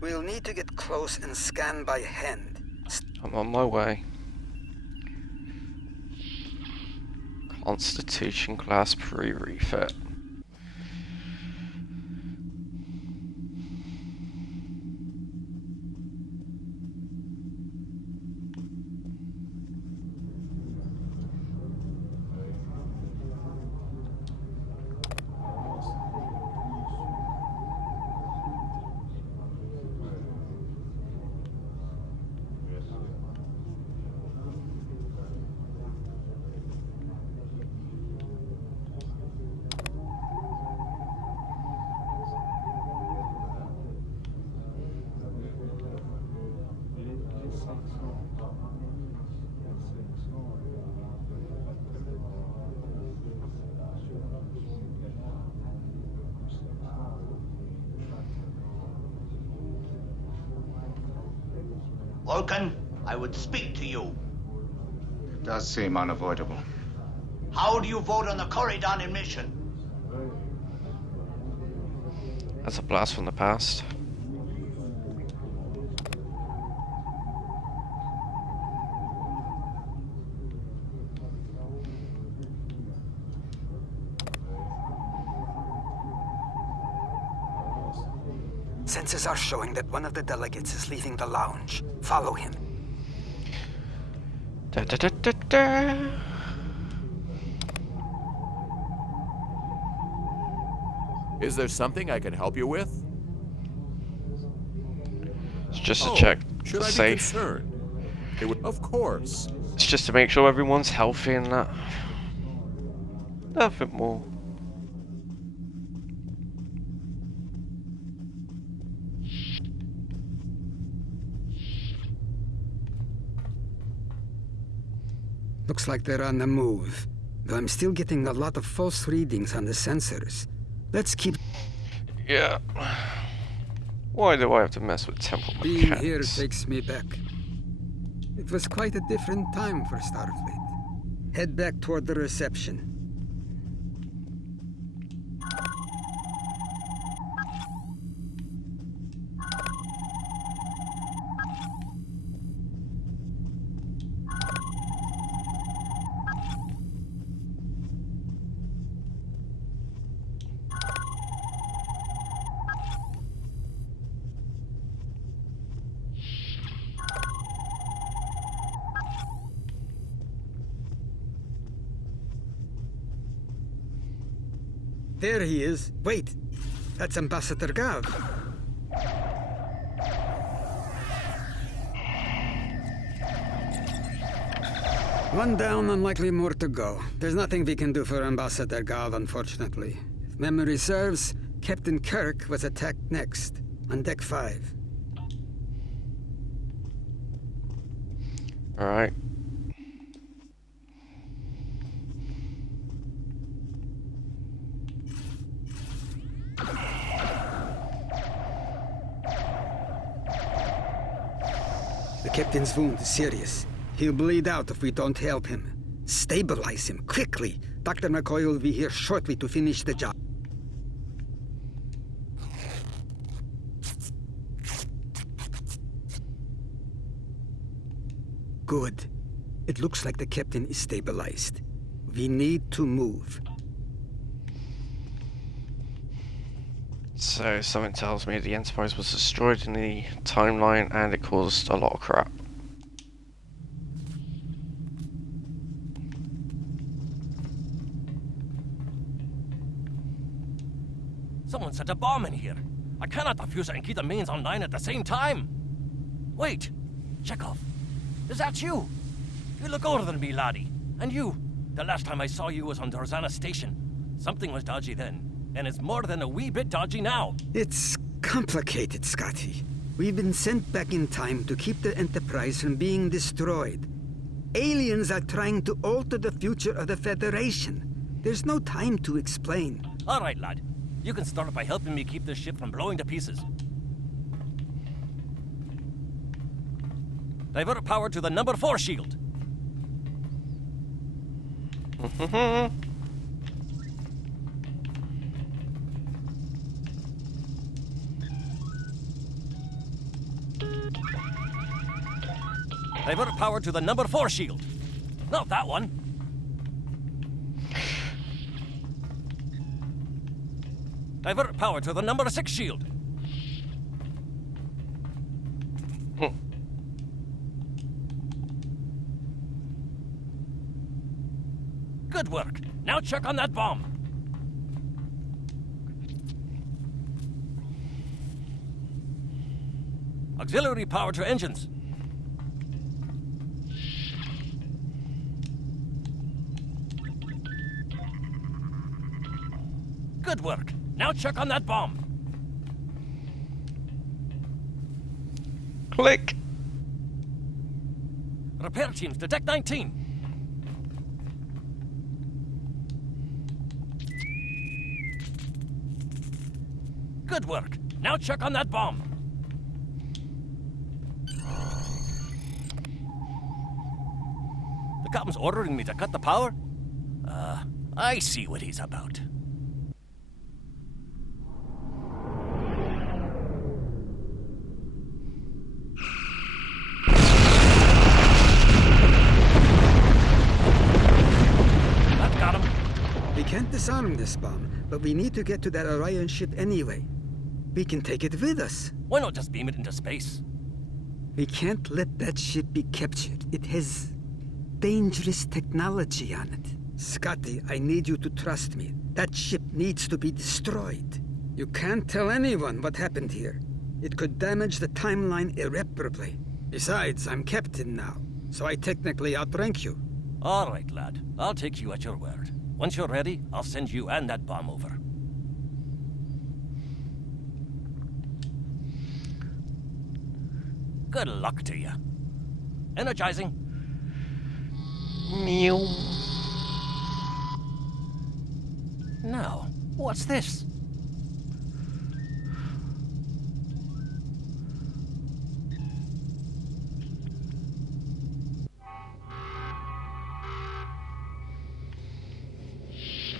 We'll need to get close and scan by hand. I'm on my way. Constitution class pre-refit. Vulcan, I would speak to you. It does seem unavoidable. How do you vote on the Corridon emission? That's a blast from the past. Sensors are showing that one of the delegates is leaving the lounge. Follow him. Da, da, da, da, da. Is there something I can help you with? It's just to check Should the I be safe. concerned? Of course. It's just to make sure everyone's healthy and that. Nothing more. Looks like they're on the move. Though I'm still getting a lot of false readings on the sensors. Let's keep... Yeah. Why do I have to mess with temporal Being mechanics? here takes me back. It was quite a different time for Starfleet. Head back toward the reception. There he is. Wait, that's Ambassador Gav. One down, unlikely more to go. There's nothing we can do for Ambassador Gav, unfortunately. If memory serves, Captain Kirk was attacked next, on Deck 5. Alright. The captain's wound is serious. He'll bleed out if we don't help him. Stabilize him, quickly. Dr. McCoy will be here shortly to finish the job. Good. It looks like the captain is stabilized. We need to move. So, something tells me the Enterprise was destroyed in the timeline and it caused a lot of crap. Someone set a bomb in here. I cannot defuse it and keep the mains online at the same time. Wait, Chekhov, is that you? You look older than me, laddie. And you, the last time I saw you was on Dorzana Station. Something was dodgy then, and it's more than a wee bit dodgy now. It's complicated, Scotty. We've been sent back in time to keep the Enterprise from being destroyed. Aliens are trying to alter the future of the Federation. There's no time to explain. All right, lad. You can start by helping me keep this ship from blowing to pieces. Divert power to the number 4 shield. Divert power to the number 4 shield. Not that one. Divert power to the number 6 shield. Good work. Now check on that bomb. Auxiliary power to engines. Good work. Now check on that bomb. Click. Repair teams to Deck 19. Good work. Now check on that bomb. The captain's ordering me to cut the power? I see what he's about. That got him. We can't disarm this bomb, but we need to get to that Orion ship anyway. We can take it with us. Why not just beam it into space? We can't let that ship be captured. It has dangerous technology on it. Scotty, I need you to trust me. That ship needs to be destroyed. You can't tell anyone what happened here. It could damage the timeline irreparably. Besides, I'm captain now, so I technically outrank you. All right, lad. I'll take you at your word. Once you're ready, I'll send you and that bomb over. Good luck to you. Energizing. Meow. Now, what's this?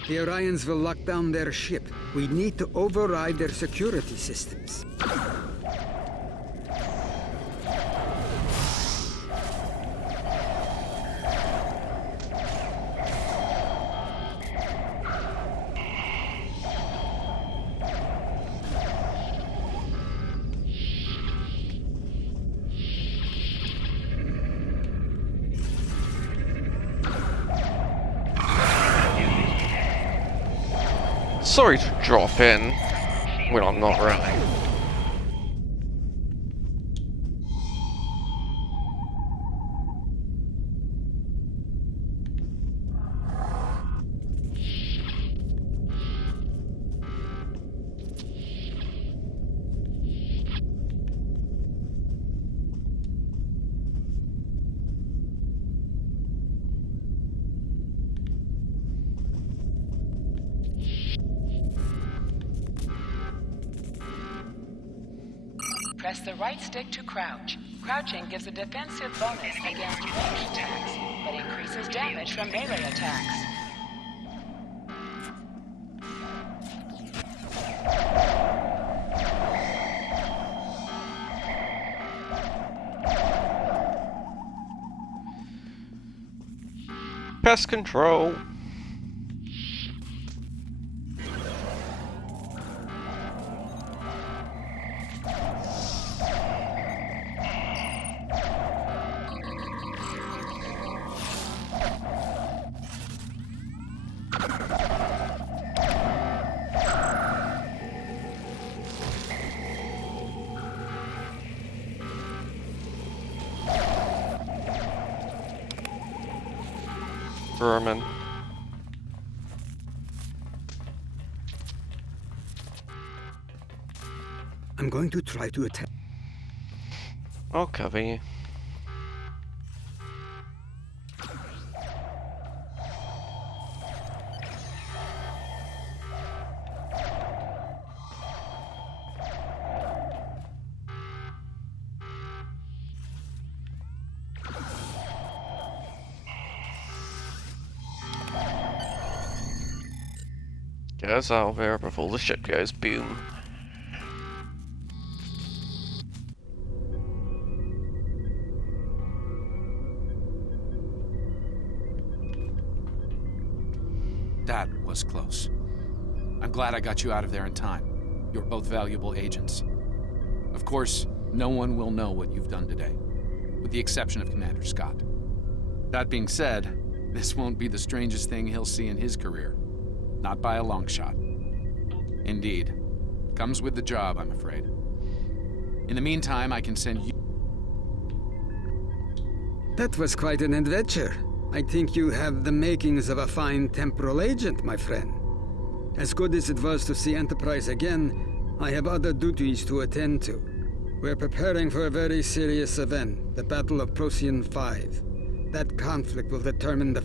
The Orions will lock down their ship. We need to override their security systems. Sorry to drop in when I'm not really. Press the right stick to crouch. Crouching gives a defensive bonus against ranged attacks, but increases damage from melee attacks. Pest control. Vermin. I'm going to try to attack. I'll cover you. Get us out of here before the ship goes boom. That was close. I'm glad I got you out of there in time. You're both valuable agents. Of course, no one will know what you've done today, with the exception of Commander Scott. That being said, this won't be the strangest thing he'll see in his career. Not by a long shot. Indeed. Comes with the job, I'm afraid. In the meantime, I can send you... That was quite an adventure. I think you have the makings of a fine temporal agent, my friend. As good as it was to see Enterprise again, I have other duties to attend to. We're preparing for a very serious event, the Battle of Procyon V. That conflict will determine the...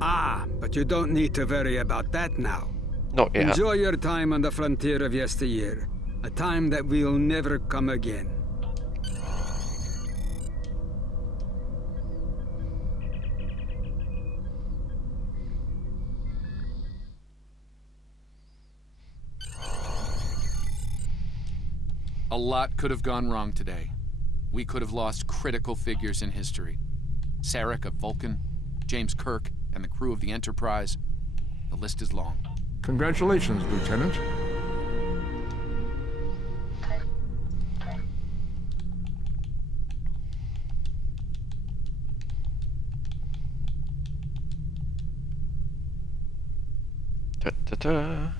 Ah, but you don't need to worry about that now. Not yet. Enjoy your time on the frontier of yesteryear. A time that will never come again. A lot could have gone wrong today. We could have lost critical figures in history. Sarek of Vulcan, James Kirk, and the crew of the Enterprise. The list is long. Congratulations, Lieutenant. Da-da-da.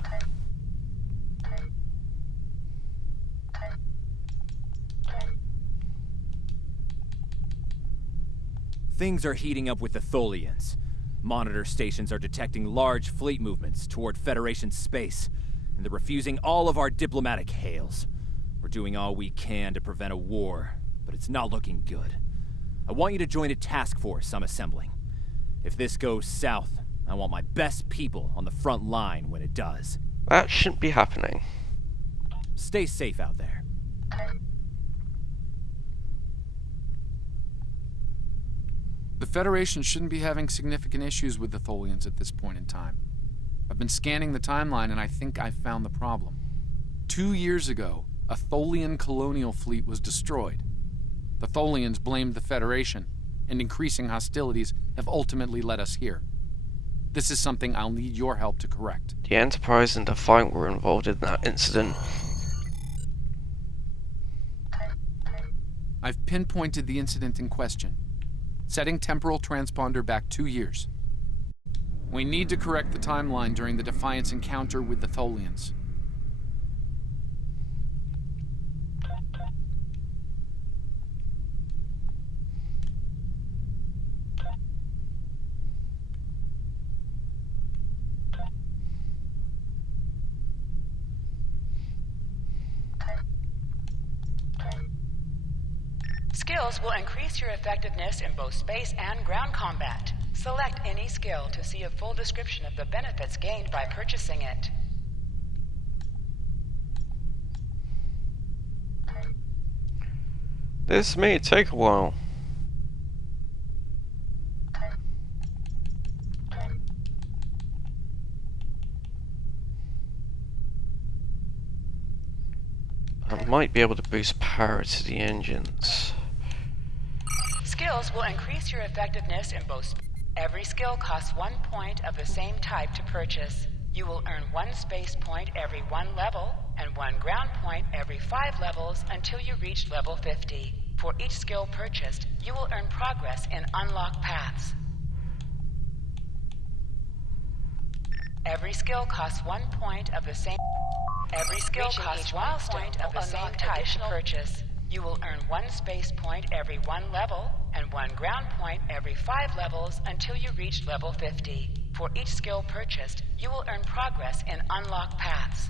Things are heating up with the Tholians. Monitor stations are detecting large fleet movements toward Federation space, and they're refusing all of our diplomatic hails. We're doing all we can to prevent a war, but it's not looking good. I want you to join a task force I'm assembling. If this goes south, I want my best people on the front line when it does. That shouldn't be happening. Stay safe out there. The Federation shouldn't be having significant issues with the Tholians at this point in time. I've been scanning the timeline and I think I've found the problem. 2 years ago, a Tholian colonial fleet was destroyed. The Tholians blamed the Federation, and increasing hostilities have ultimately led us here. This is something I'll need your help to correct. The Enterprise and Defiant were involved in that incident. I've pinpointed the incident in question, setting Temporal transponder back 2 years. We need to correct the timeline during the Defiant's encounter with the Tholians. Skills will increase your effectiveness in both space and ground combat. Select any skill to see a full description of the benefits gained by purchasing it. This may take a while. I might be able to boost power to the engines. Skills will increase your effectiveness in both. Every skill costs 1 point of the same type to purchase. You will earn 1 space point every 1 level, and 1 ground point every 5 levels until you reach level 50. For each skill purchased, you will earn progress in unlocked paths. Every skill costs 1 point of the same. Every skill costs 1 point of the same type to purchase. You will earn 1 space point every 1 level, and 1 ground point every 5 levels until you reach level 50. For each skill purchased, you will earn progress in unlocked paths.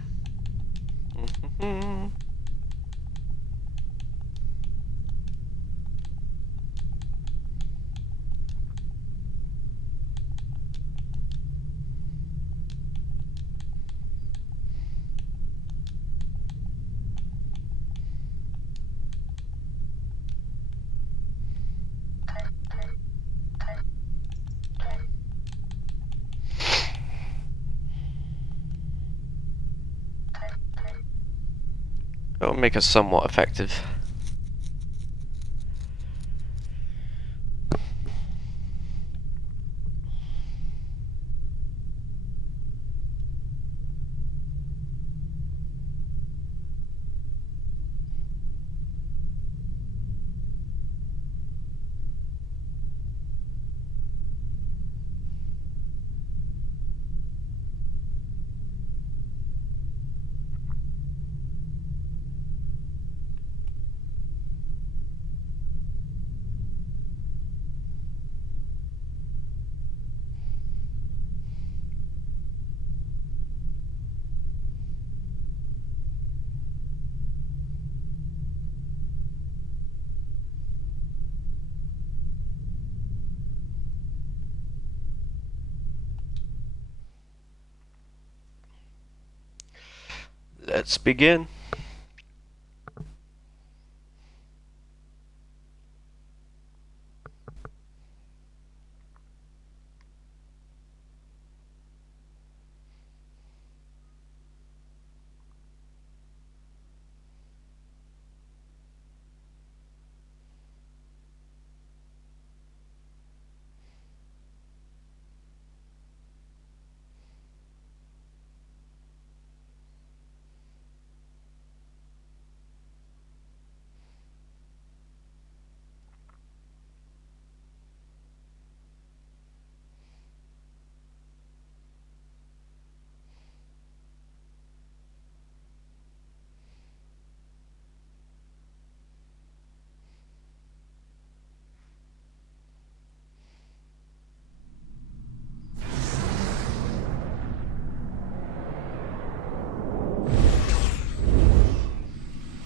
It'll make us somewhat effective. Let's begin.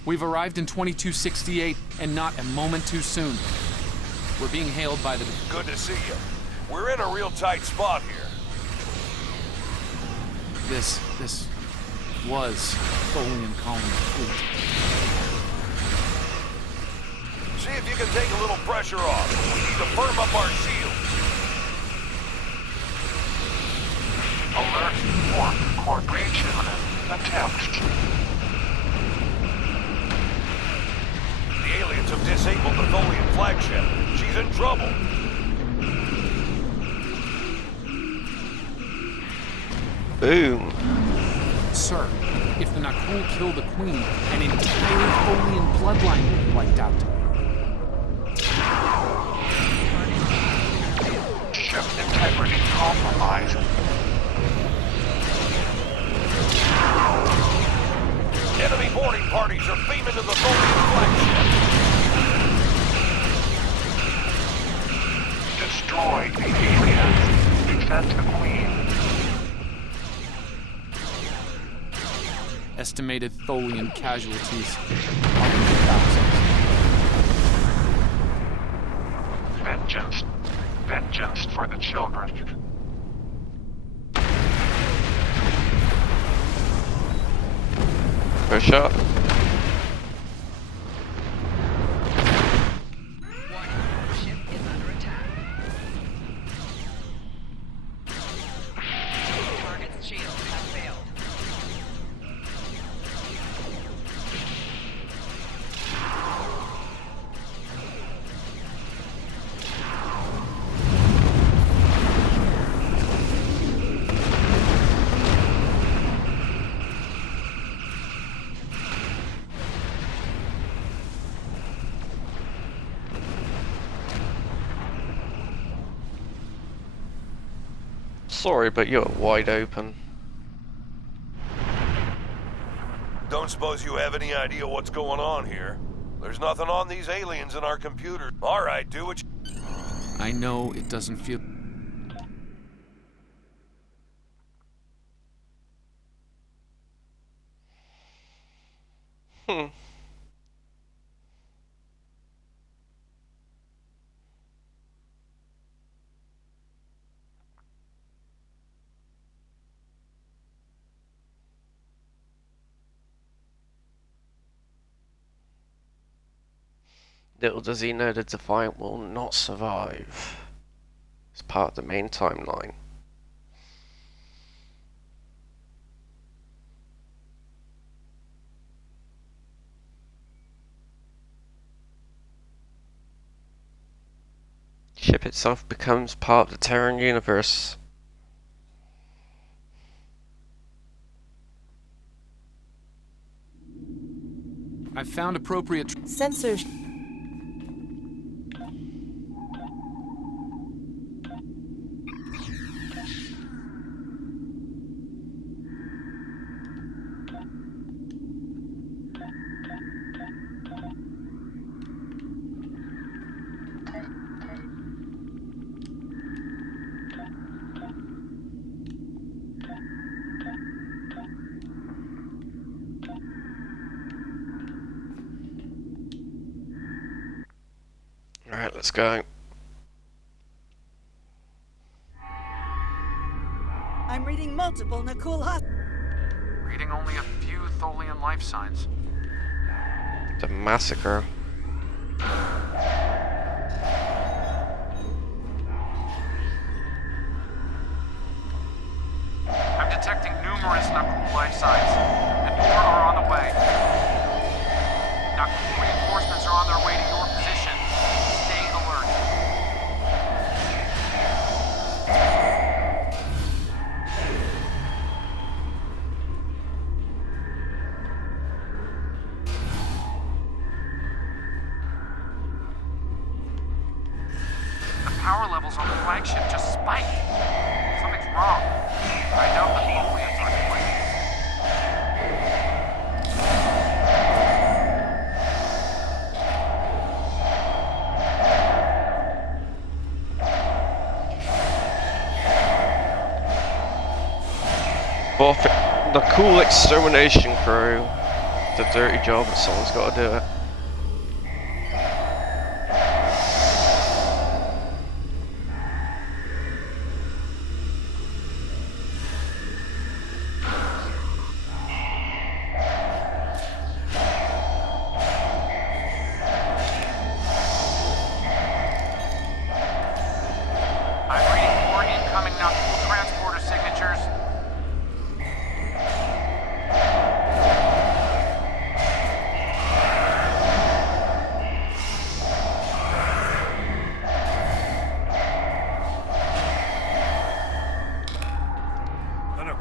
We've arrived in 2268, and not a moment too soon. We're being hailed by the... Good to see you. We're in a real tight spot here. This was Tholian colony fleet. See if you can take a little pressure off. We need to firm up our shields. Alert! Boom. Sir, if the Nakul kill the Queen, an entire Tholian bloodline will be wiped out. Ship integrity compromised. Enemy boarding parties are beaming to the Tholian flagship. Destroy the aliens. Defend the Queen. Estimated Tholian casualties are in the thousands. Vengeance. Vengeance for the children. Push up. Ship is under attack. Target's shields have failed. Sorry, but you're wide open. Don't suppose you have any idea what's going on here? There's nothing on these aliens in our computer. Alright, do what you... I know it doesn't feel... Little does he know the Defiant will not survive. It's part of the main timeline. Ship itself becomes part of the Terran universe. I've found appropriate... Sensors... Alright, let's go. I'm reading multiple Nakul Hut. Reading only a few Tholian life signs. The massacre. I'm detecting numerous Nakul life signs, and more are on the way. Nakul reinforcements are on their way to your position. Stay alert. The power levels on the flagship just spiked. Something's wrong. I doubt the Romulans are to blame. But the cool extermination crew. It's a dirty job, but someone's got to do it. I'm reading more incoming Nakul transporter signatures.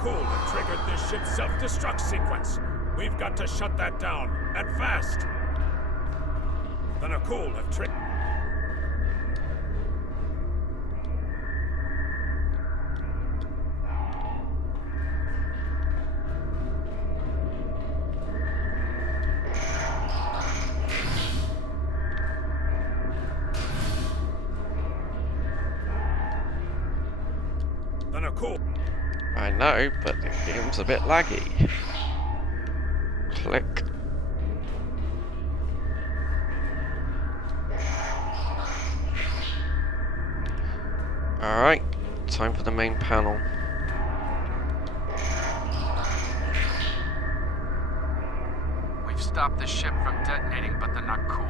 Nakul have triggered this ship's self-destruct sequence. We've got to shut that down, and fast. The Nakul have triggered... I know, but the game's a bit laggy. Click. Alright, time for the main panel. We've stopped the ship from detonating, but they're not cool.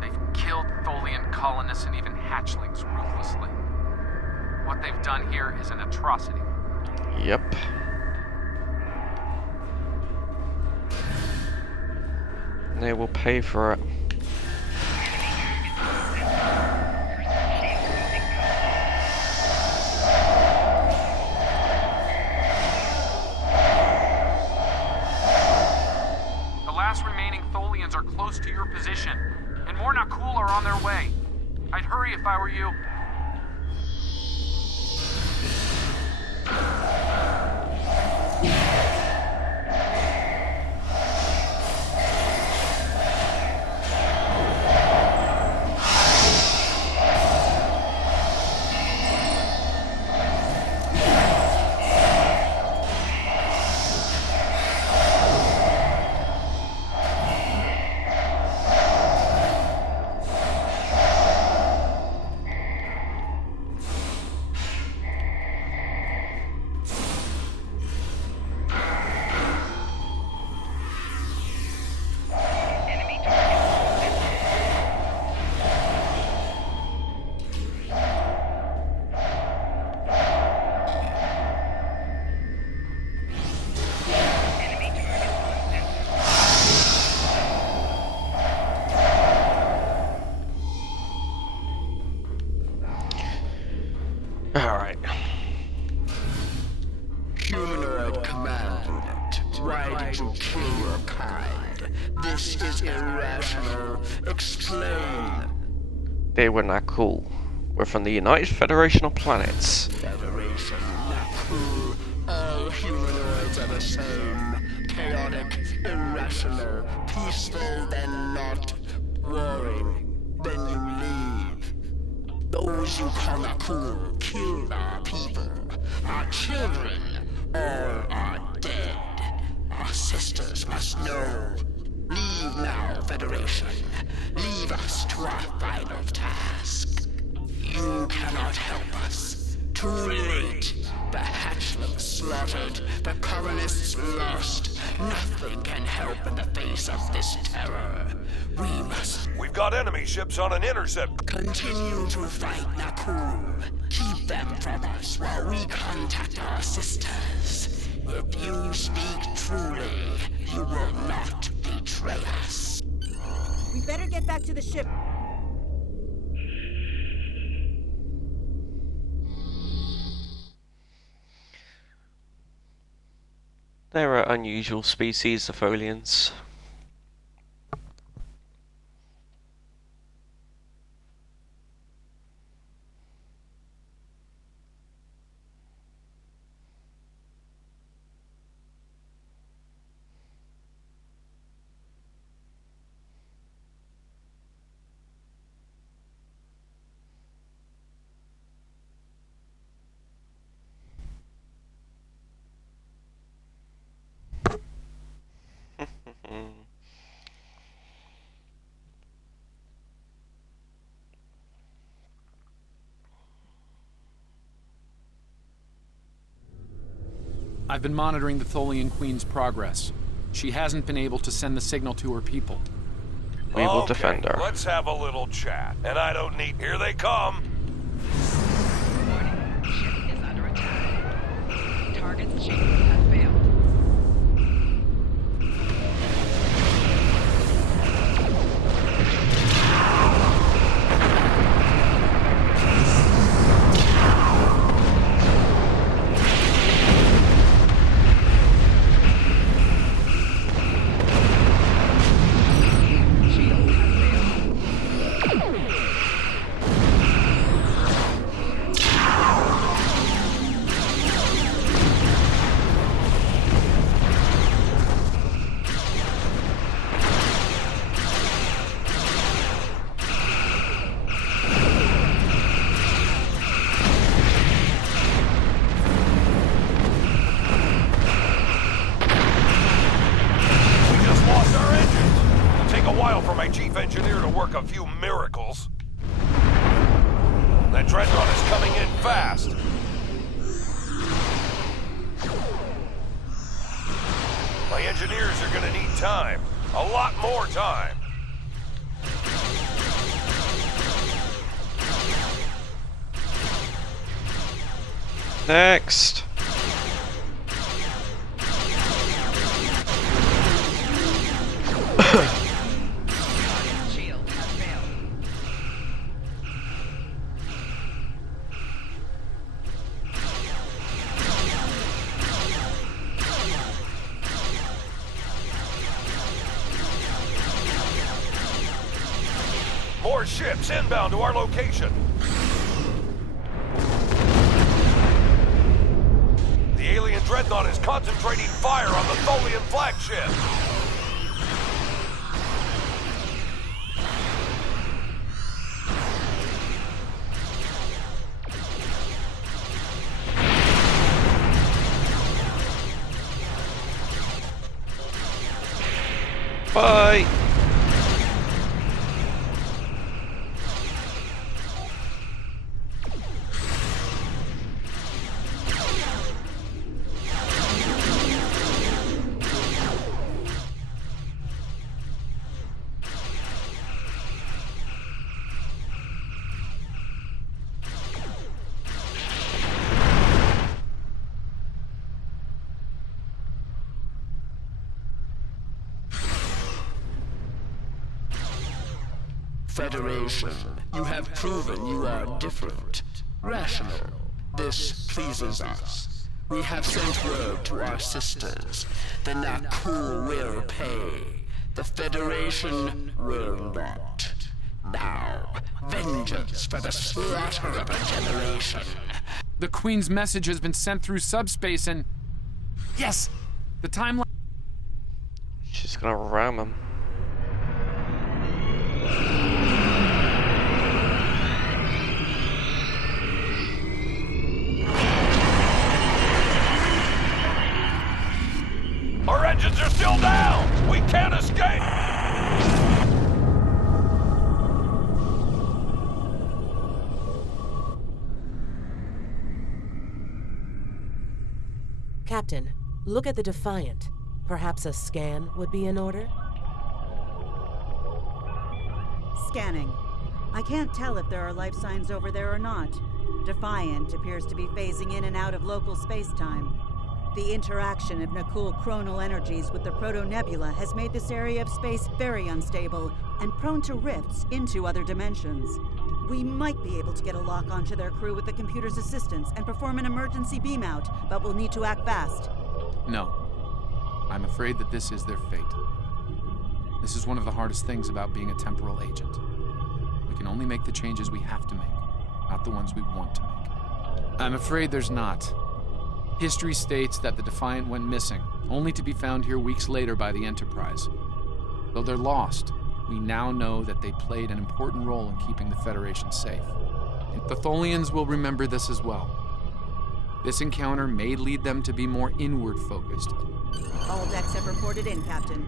They've killed Tholian colonists and even hatchlings ruthlessly. What they've done here is an atrocity. Yep. They will pay for it. The last remaining Tholians are close to your position, and more Nakul are on their way. I'd hurry if I were you. Alright. Humanoid command. Why did you kill your kind? This is irrational. Explain. They were not cool. We're from the United Federation of Planets. Federation, Nakul. All humanoids are the same. Chaotic, irrational, peaceful, then not. Warring, then you leave. Those you call Nakul killed our people. Our children, all are dead. Our sisters must know. Leave now, Federation. Leave us to our final task. You cannot help us. Too late. The hatchlings slaughtered. The colonists lost. Nothing can help in the face of this terror. We must... We've got enemy ships on an intercept. Continue to fight, Nakul. Keep them from us while we contact our sisters. If you speak truly, you will not betray us. We better get back to the ship. They're an unusual species, the Tholians. I've been monitoring the Tholian Queen's progress. She hasn't been able to send the signal to her people. We will defend her. Let's have a little chat. And I don't need... Here they come! Warning, ship is under attack. Target's shield has failed. Dreadnought is coming in fast. My engineers are gonna need time. A lot more time. Next. Shield has failed. More ships inbound to our location. The alien dreadnought is concentrating fire on the Tholian flagship. Bye. Federation, you have proven you are different, rational. This pleases us. We have sent word to our sisters. The Nakul will pay. The Federation will not. Now, vengeance for the slaughter of a generation. The Queen's message has been sent through subspace and... Yes! The timeline... She's gonna ram him. Our engines are still down! We can't escape! Captain, look at the Defiant. Perhaps a scan would be in order? Scanning. I can't tell if there are life signs over there or not. Defiant appears to be phasing in and out of local space-time. The interaction of Nakul chronal energies with the proto-nebula has made this area of space very unstable and prone to rifts into other dimensions. We might be able to get a lock onto their crew with the computer's assistance and perform an emergency beam-out, but we'll need to act fast. No. I'm afraid that this is their fate. This is one of the hardest things about being a temporal agent. We can only make the changes we have to make, not the ones we want to make. I'm afraid there's not. History states that the Defiant went missing, only to be found here weeks later by the Enterprise. Though they're lost, we now know that they played an important role in keeping the Federation safe. And the Tholians will remember this as well. This encounter may lead them to be more inward-focused. All decks have reported in, Captain.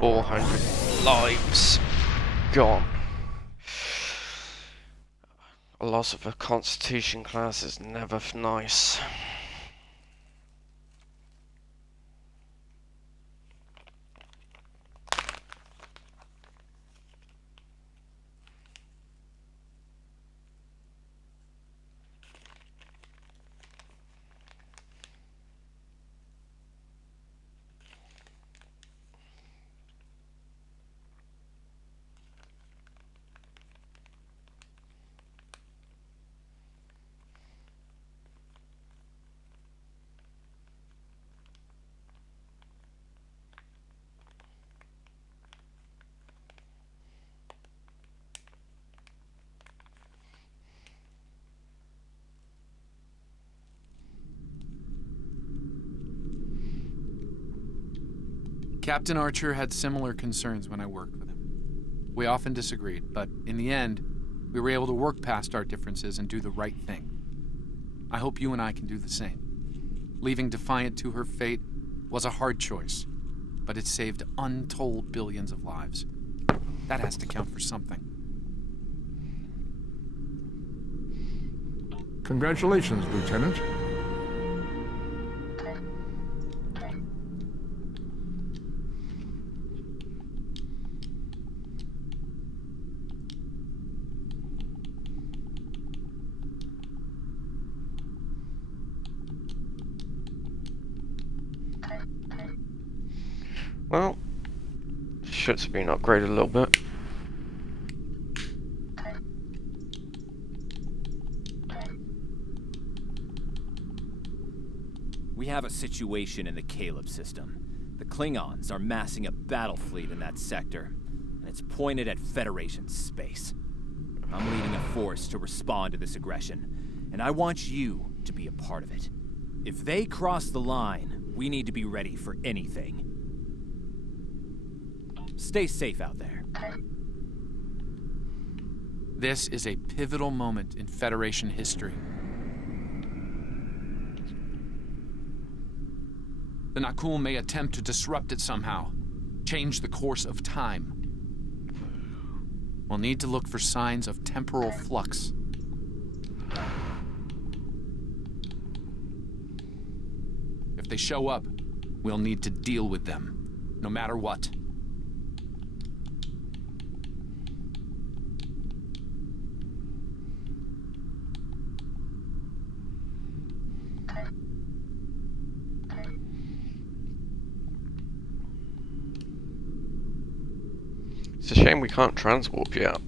400 lives gone. A loss of a Constitution class is never nice. Captain Archer had similar concerns when I worked with him. We often disagreed, but in the end, we were able to work past our differences and do the right thing. I hope you and I can do the same. Leaving Defiant to her fate was a hard choice, but it saved untold billions of lives. That has to count for something. Congratulations, Lieutenant. Well, shit's been upgraded a little bit. We have a situation in the Caleb system. The Klingons are massing a battle fleet in that sector, and it's pointed at Federation space. I'm leading a force to respond to this aggression, and I want you to be a part of it. If they cross the line, we need to be ready for anything. Stay safe out there. This is a pivotal moment in Federation history. The Nakul may attempt to disrupt it somehow, change the course of time. We'll need to look for signs of temporal flux. If they show up, we'll need to deal with them, no matter what. It's a shame we can't transwarp yet.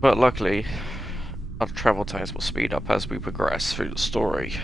But luckily, our travel times will speed up as we progress through the story.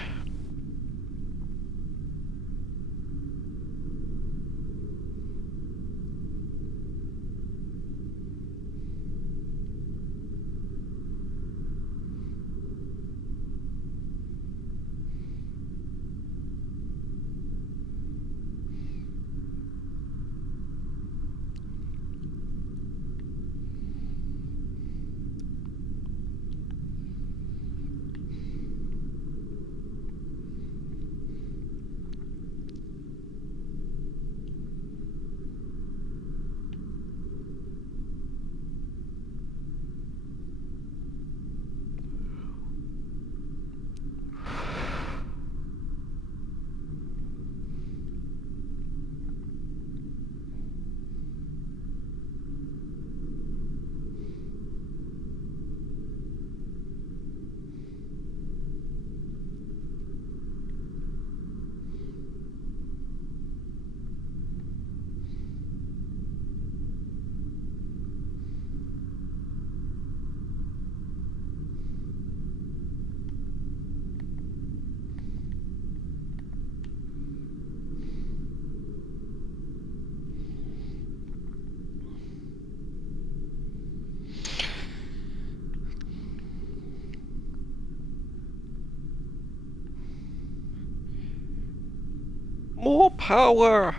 More power!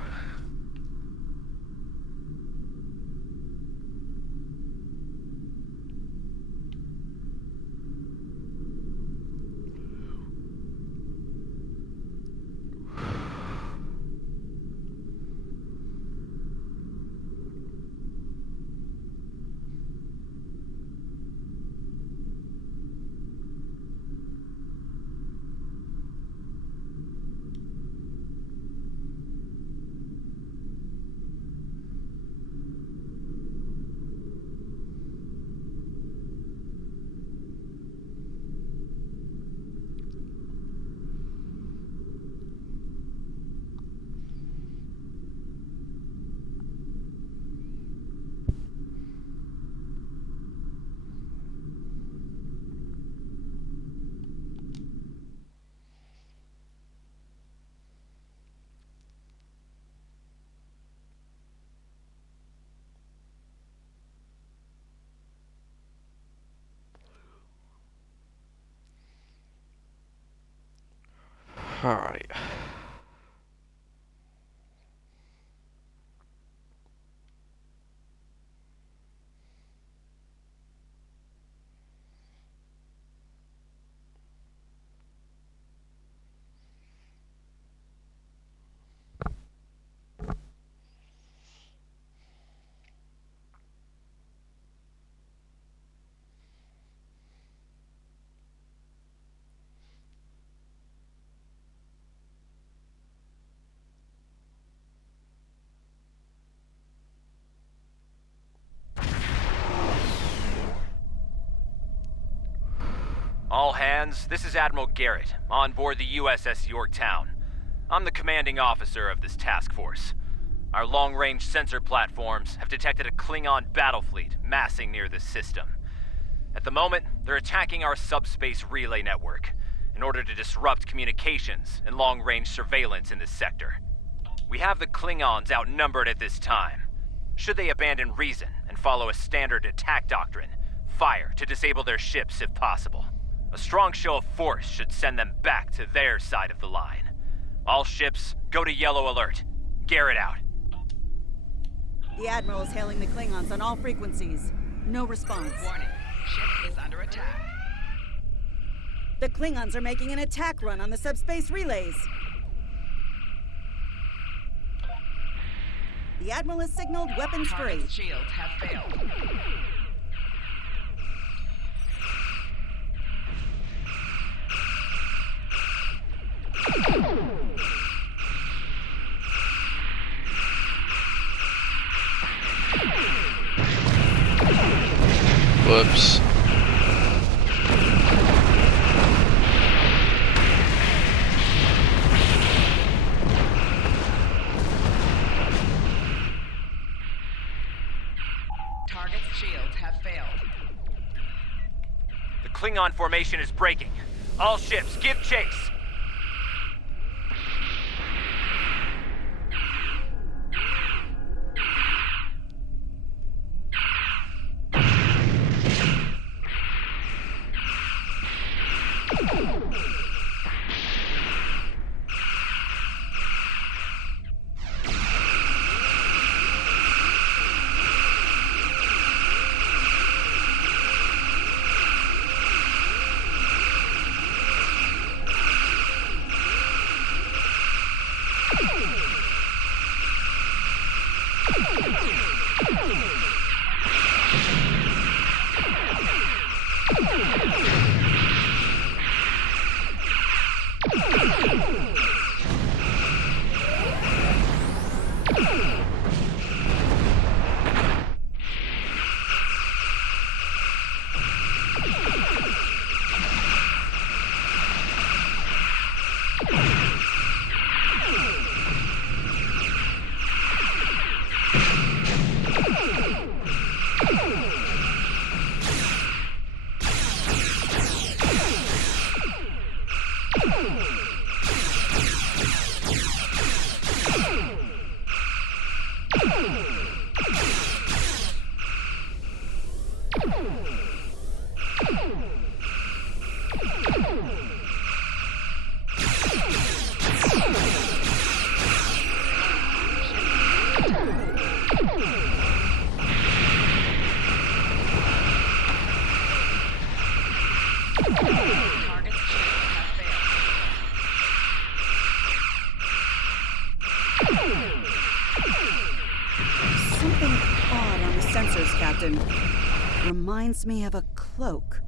Alright. All hands, this is Admiral Garrett, on board the USS Yorktown. I'm the commanding officer of this task force. Our long-range sensor platforms have detected a Klingon battle fleet massing near this system. At the moment, they're attacking our subspace relay network in order to disrupt communications and long-range surveillance in this sector. We have the Klingons outnumbered at this time. Should they abandon reason and follow a standard attack doctrine, fire to disable their ships if possible. A strong show of force should send them back to their side of the line. All ships, go to yellow alert. Garrett out. The Admiral is hailing the Klingons on all frequencies. No response. Warning. Ship is under attack. The Klingons are making an attack run on the subspace relays. The Admiral has signaled weapons free. Target's shields have failed. Whoops. Target's shields have failed. The Klingon formation is breaking. All ships, give chase. Something odd on the sensors, Captain. Reminds me of a cloak.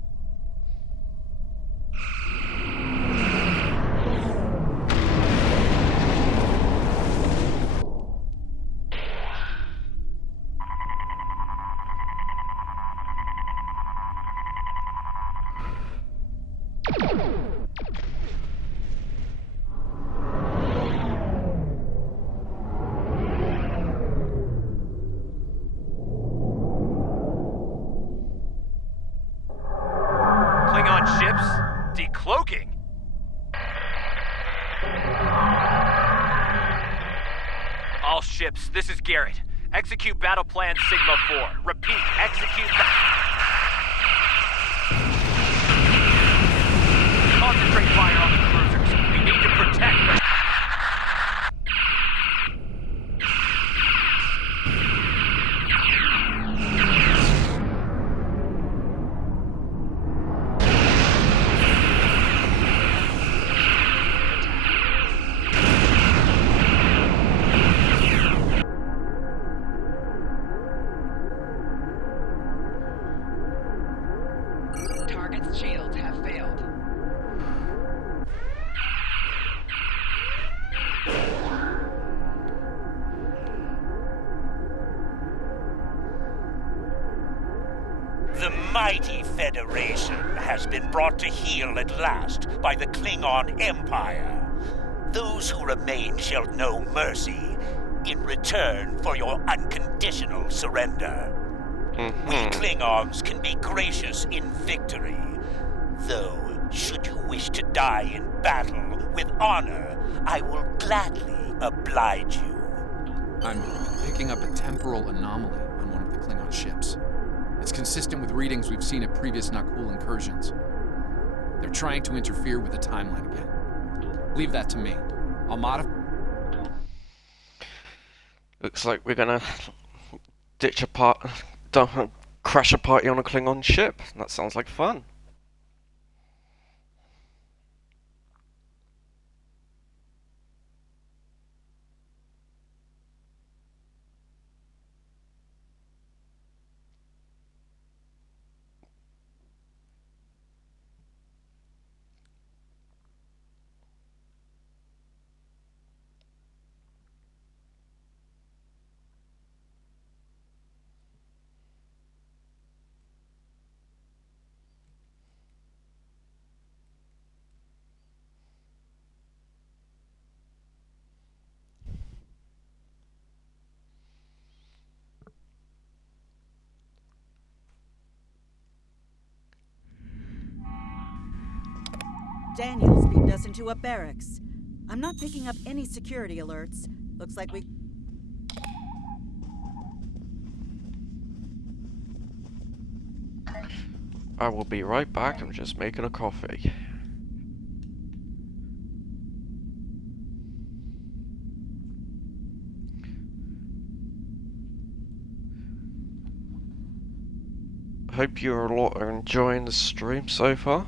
Decloaking? All ships, this is Garrett. Execute Battle Plan Sigma 4. Repeat, execute... Concentrate fire on the cruisers. We need to protect them. mighty Federation has been brought to heel at last by the Klingon Empire. Those who remain shall know mercy in return for your unconditional surrender. We Klingons can be gracious in victory, though should you wish to die in battle with honor, I will gladly oblige you. I'm picking up a temporal anomaly on one of the Klingon ships. It's consistent with readings we've seen at previous Nakul incursions. They're trying to interfere with the timeline again. Leave that to me. I'll modify... Looks like we're gonna crash a party on a Klingon ship. That sounds like fun. Daniels beamed us into a barracks. I'm not picking up any security alerts. Looks like we... I will be right back. I'm just making a coffee. Hope you're a lot enjoying the stream so far.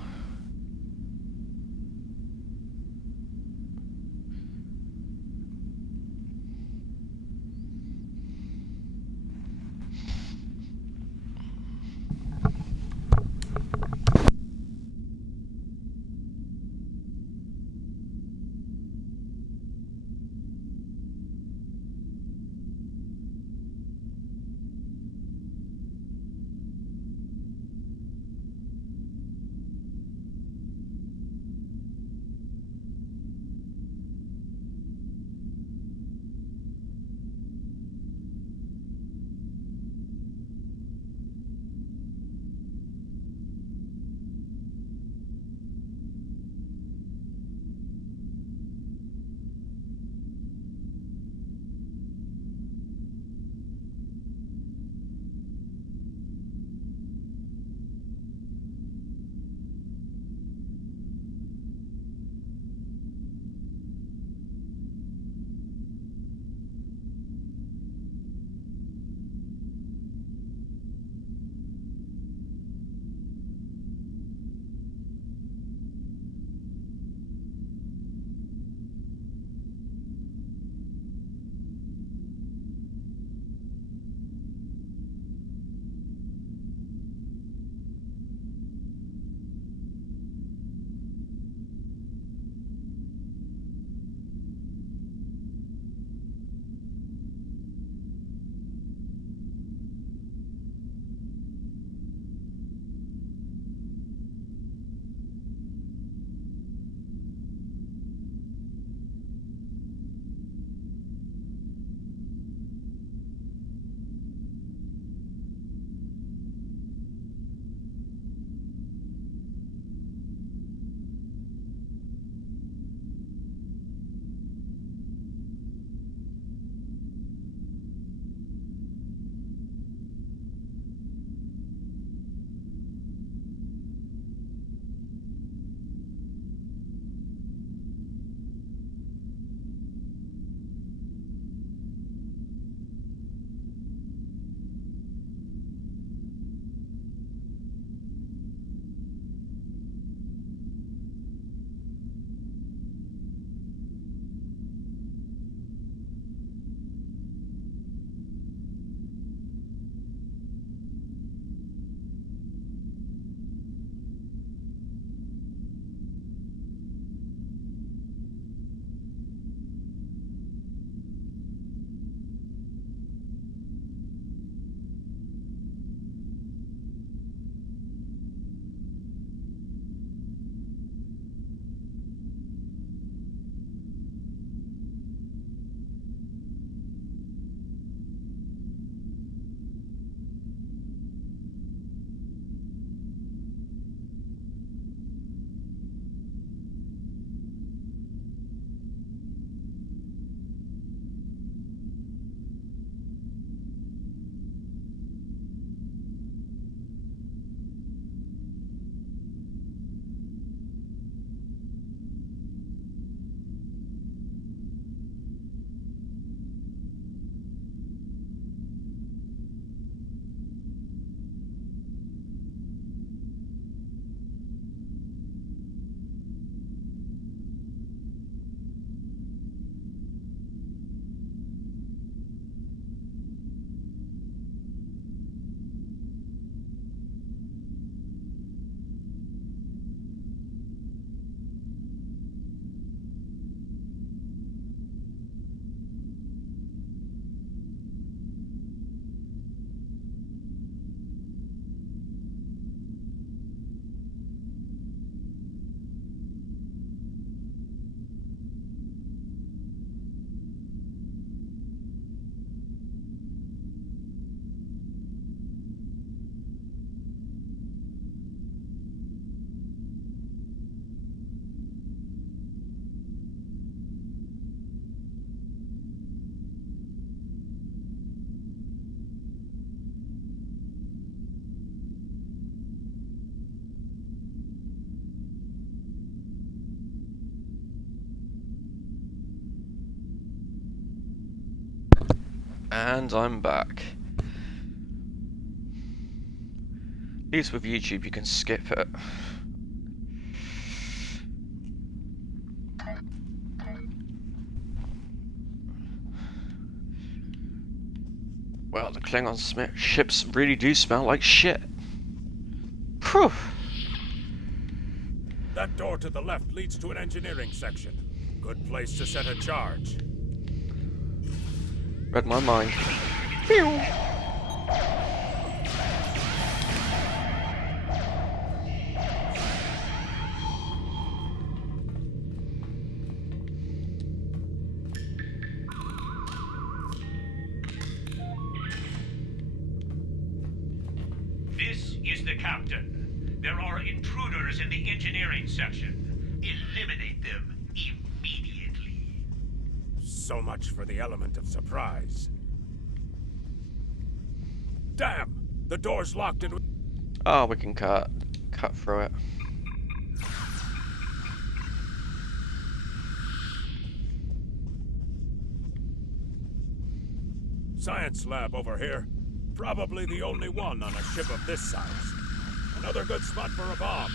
And I'm back. At least with YouTube you can skip it. Well, the Klingon ships really do smell like shit. Whew. That door to the left leads to an engineering section. Good place to set a charge. Read my mind. Pew. This is the captain. There are intruders in the engineering section. Eliminate them immediately. So much for the element of surprise. Damn! The door's locked in. Oh, we can cut through it. Science lab over here. Probably the only one on a ship of this size. Another good spot for a bomb.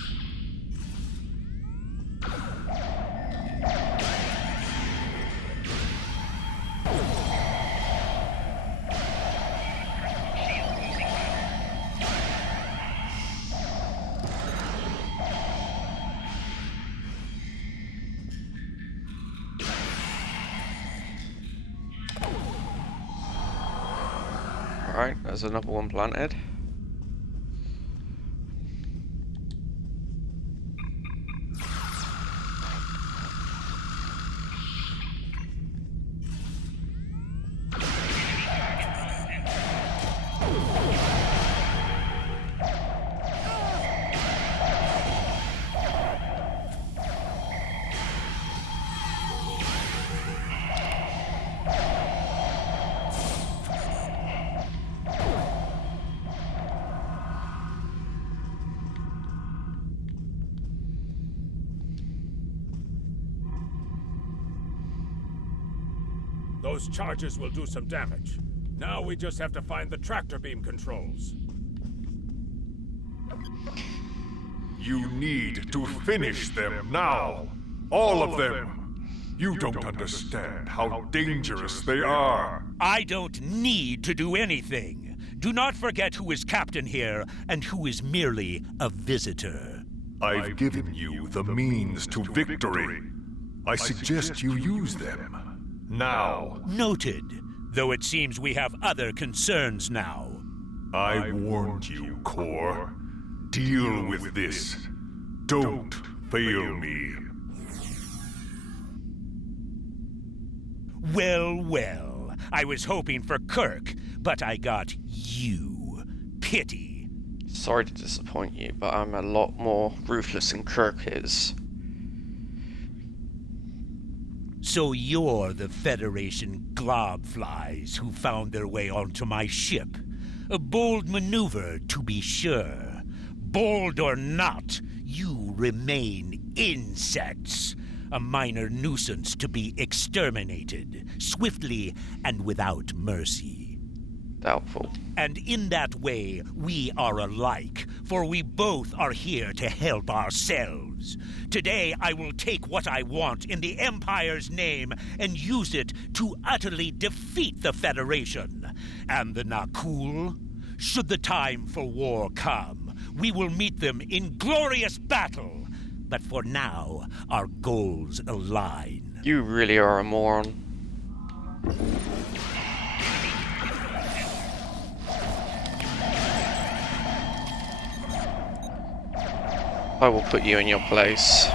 Alright, there's another one planted. Those charges will do some damage. Now we just have to find the tractor beam controls. You need to finish them now. All of them. You don't understand how dangerous they are. I don't need to do anything. Do not forget who is captain here and who is merely a visitor. I've given you the means to victory. I suggest you use them. Now. Noted. Though it seems we have other concerns now. I warned you, Core. Deal with this. Don't fail me. Well, well. I was hoping for Kirk, but I got you. Pity. Sorry to disappoint you, but I'm a lot more ruthless than Kirk is. So you're the Federation globflies who found their way onto my ship. A bold maneuver, to be sure. Bold or not, you remain insects. A minor nuisance to be exterminated, swiftly and without mercy. Doubtful. And in that way, we are alike, for we both are here to help ourselves. Today, I will take what I want in the Empire's name and use it to utterly defeat the Federation. And the Nakul? Should the time for war come, we will meet them in glorious battle. But for now, our goals align. You really are a moron. I will put you in your place.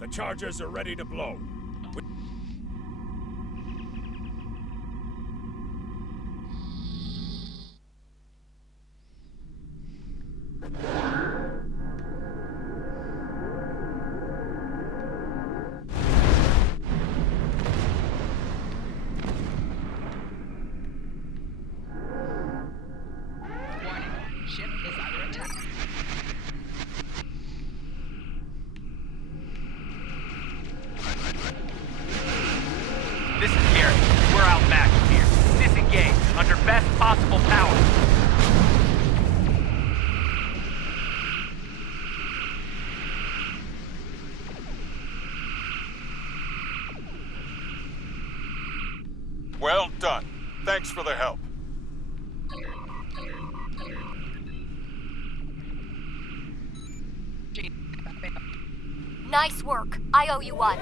The charges are ready to blow. possible power. Well done. Thanks for the help. Nice work. I owe you one.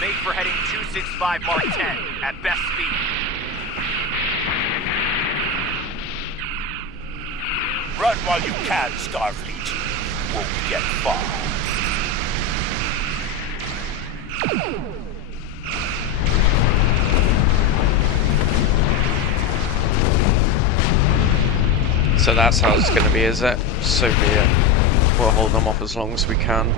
Make for heading 265 Mark 10 at best speed. Run while you can, Starfleet. Won't get far. So that's how it's going to be, is it? So be it. We'll hold them off as long as we can.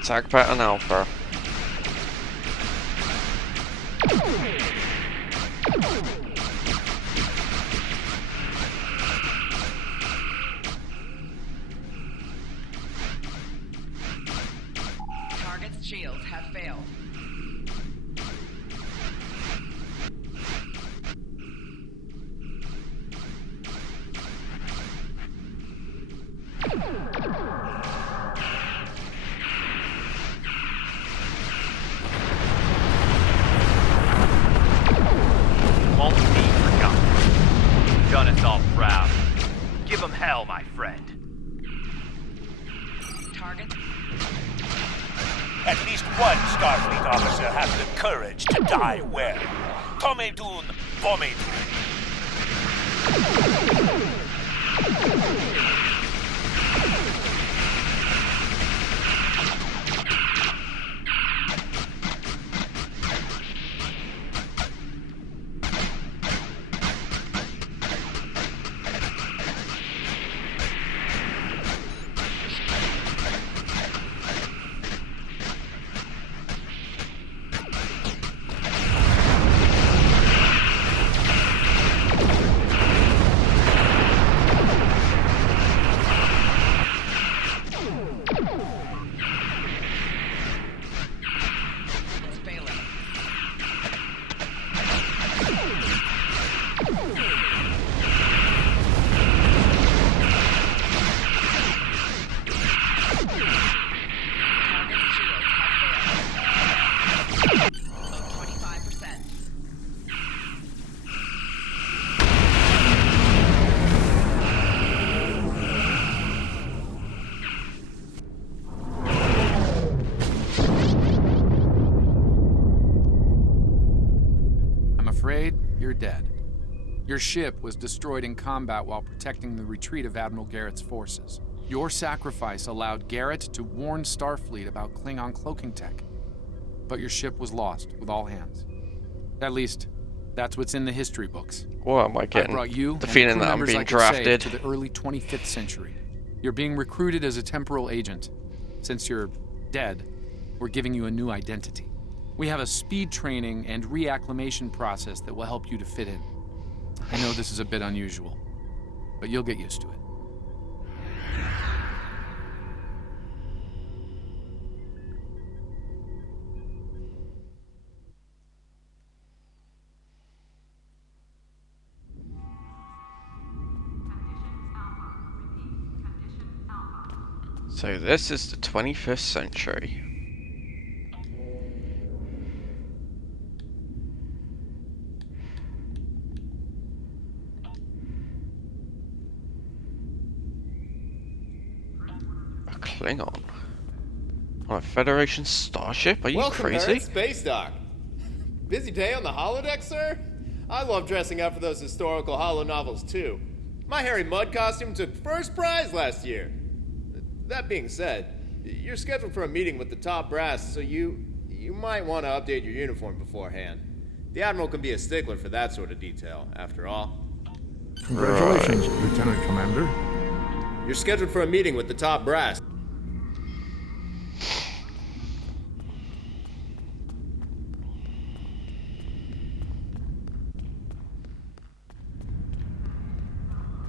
Attack pattern Alpha. Target's shields have failed. Won't be forgotten. You've done us all proud. Give them hell, my friend. Target. At least one Starfleet officer has the courage to die well. Tomedun Bomedun. You're dead. Your ship was destroyed in combat while protecting the retreat of Admiral Garrett's forces. Your sacrifice allowed Garrett to warn Starfleet about Klingon cloaking tech. But your ship was lost with all hands. At least, that's what's in the history books. What am I getting? I brought you the and feeling crew that I'm members being like Cassay drafted to the early 25th century. You're being recruited as a temporal agent. Since you're dead, we're giving you a new identity. We have a speed training and reacclimation process that will help you to fit in. I know this is a bit unusual, but you'll get used to it. So this is the 25th century. A Klingon? On a Federation starship? Are you Welcome, crazy? Earth Space Dock. Busy day on the holodeck, sir? I love dressing up for those historical holo novels, too. My Harry Mudd costume took first prize last year. That being said, you're scheduled for a meeting with the top brass, so you might want to update your uniform beforehand. The Admiral can be a stickler for that sort of detail, after all. Congratulations, Lieutenant Commander. You're scheduled for a meeting with the top brass.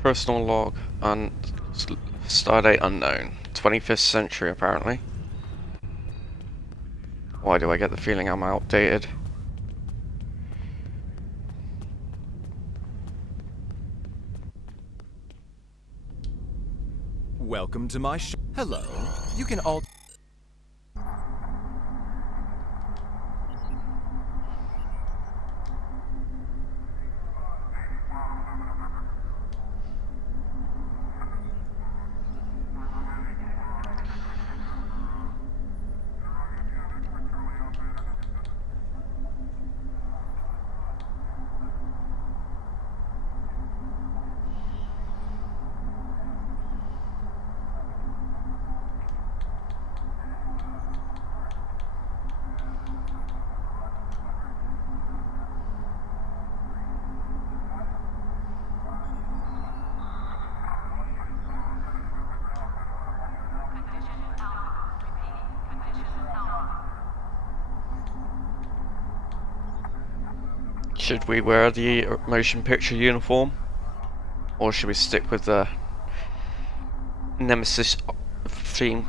Personal log and stardate unknown. 25th century apparently. Why do I get the feeling I'm outdated? Welcome to my Hello. You can all... Should we wear the motion picture uniform? Or should we stick with the Nemesis theme?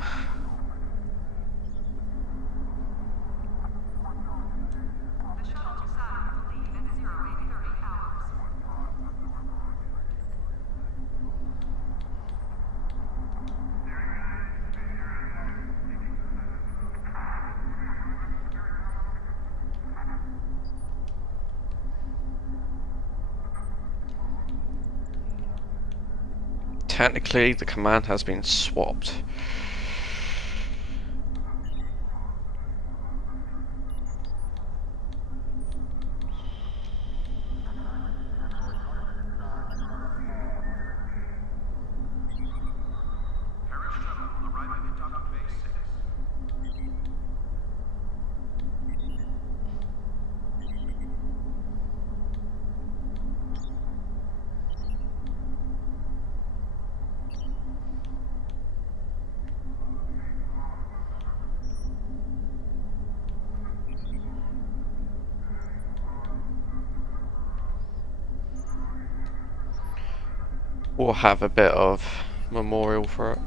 Technically, the command has been swapped. We'll have a bit of memorial for it.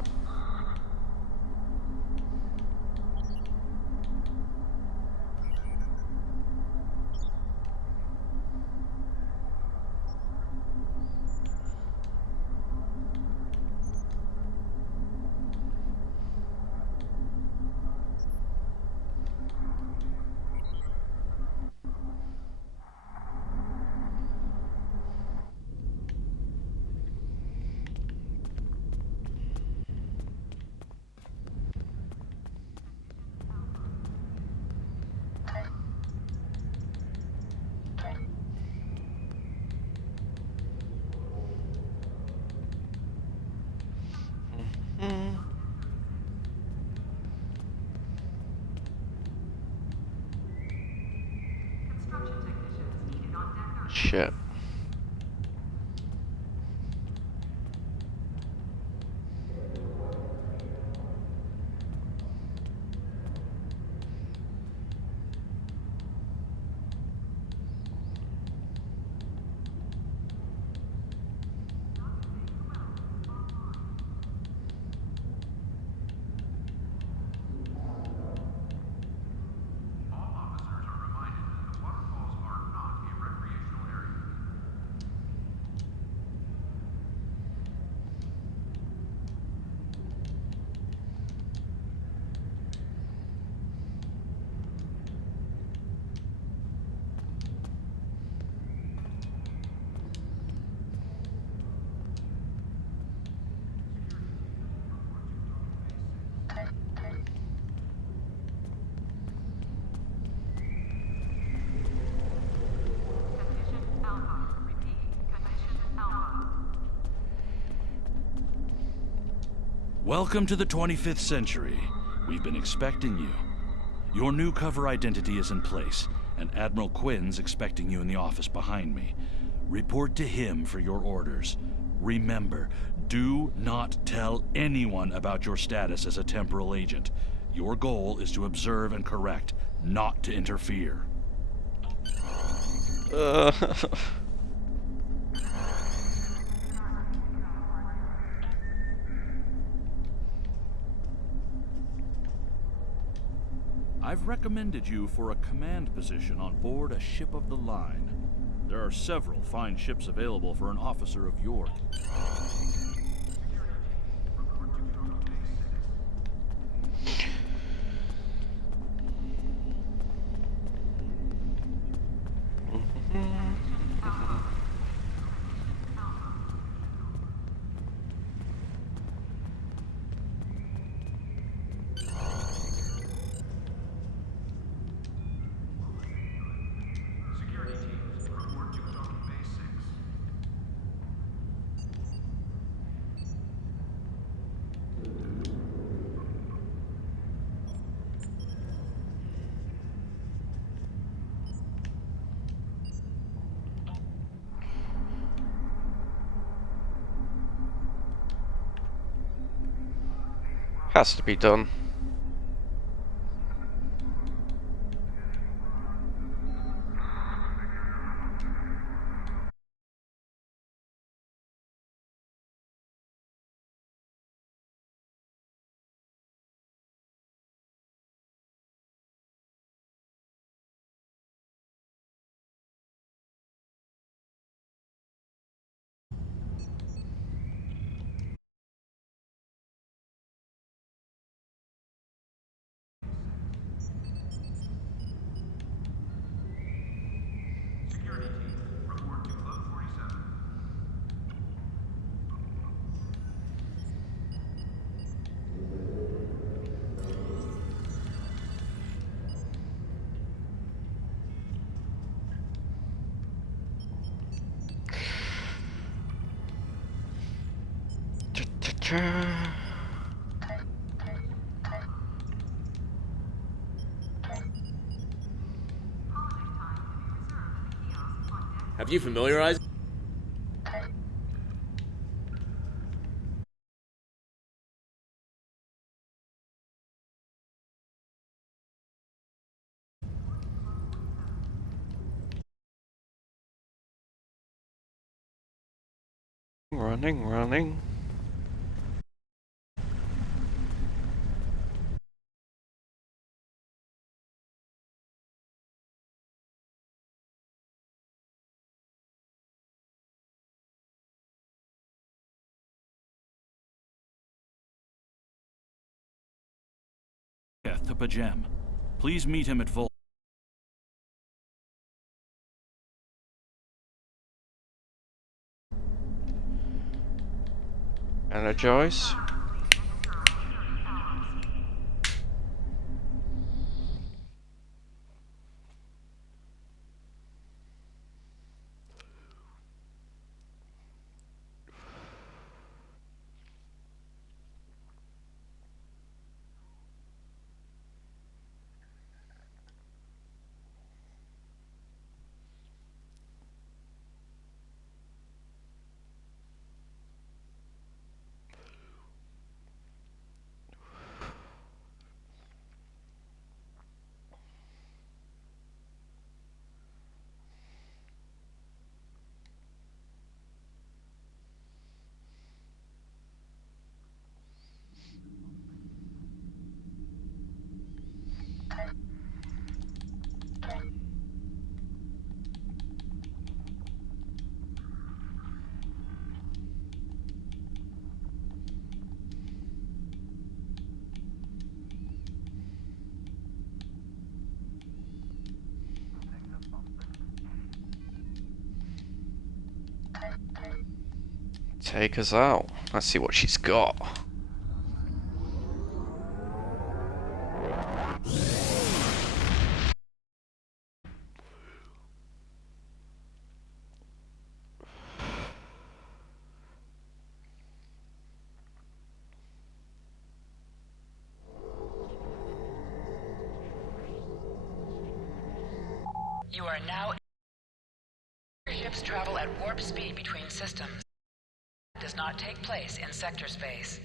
Shit. Welcome to the 25th century. We've been expecting you. Your new cover identity is in place, and Admiral Quinn's expecting you in the office behind me. Report to him for your orders. Remember, do not tell anyone about your status as a temporal agent. Your goal is to observe and correct, not to interfere. I've recommended you for a command position on board a ship of the line. There are several fine ships available for an officer of your... Has to be done. Have you familiarized? Running. To Pajem. Please meet him at Vol... Energize. Take us out. Let's see what she's got. You are now. Ships travel at warp speed between systems. It does not take place in sector space.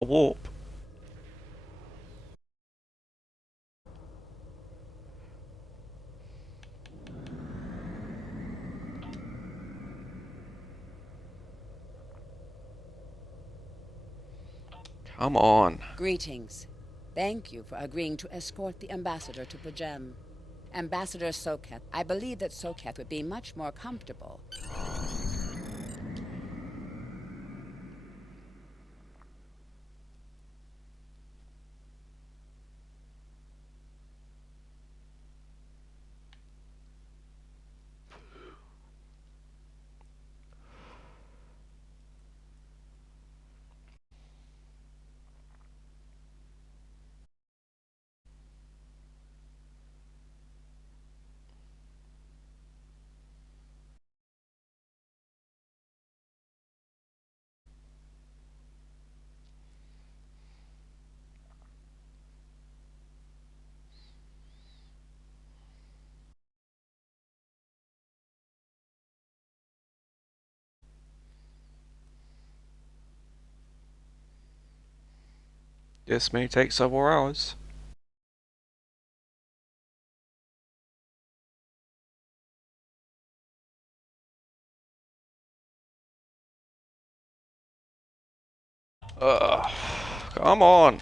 Warp. Come on. Greetings. Thank you for agreeing to escort the ambassador to Pajem. Ambassador Soket, I believe that Soket would be much more comfortable. This may take several hours. Come on.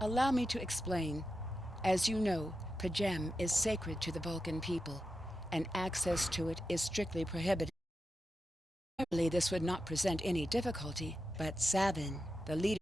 Allow me to explain. As you know, Pajem is sacred to the Vulcan people, and access to it is strictly prohibited. Normally, this would not present any difficulty, but Savin, the leader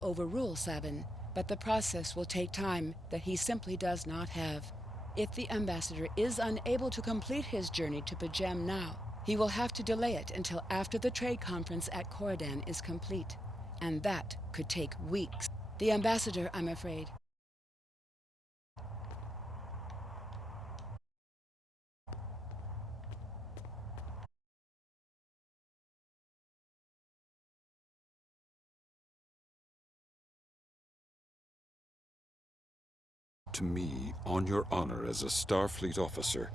overrule Savin, but the process will take time that he simply does not have. If the ambassador is unable to complete his journey to Pajem now, he will have to delay it until after the trade conference at Cordan is complete, and that could take weeks. The ambassador, I'm afraid. To me, on your honor as a Starfleet officer,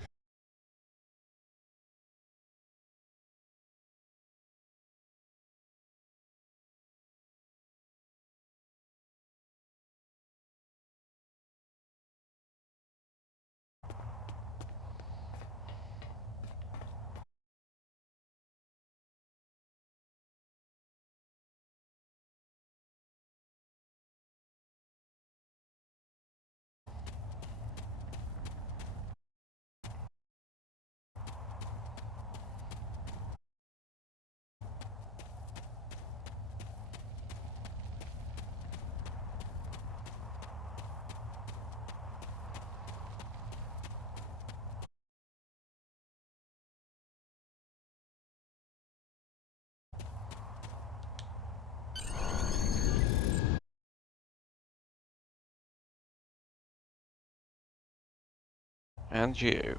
And you.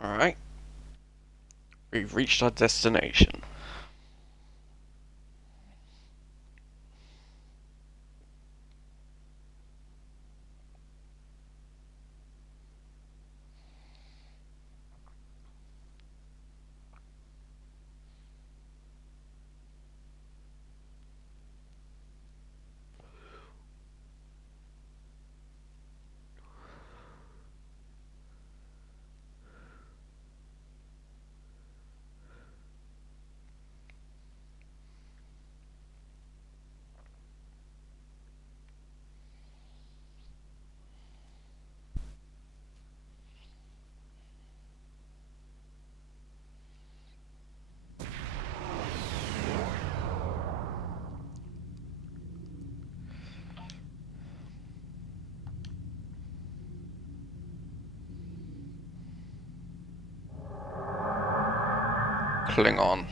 Alright. We've reached our destination. Klingon.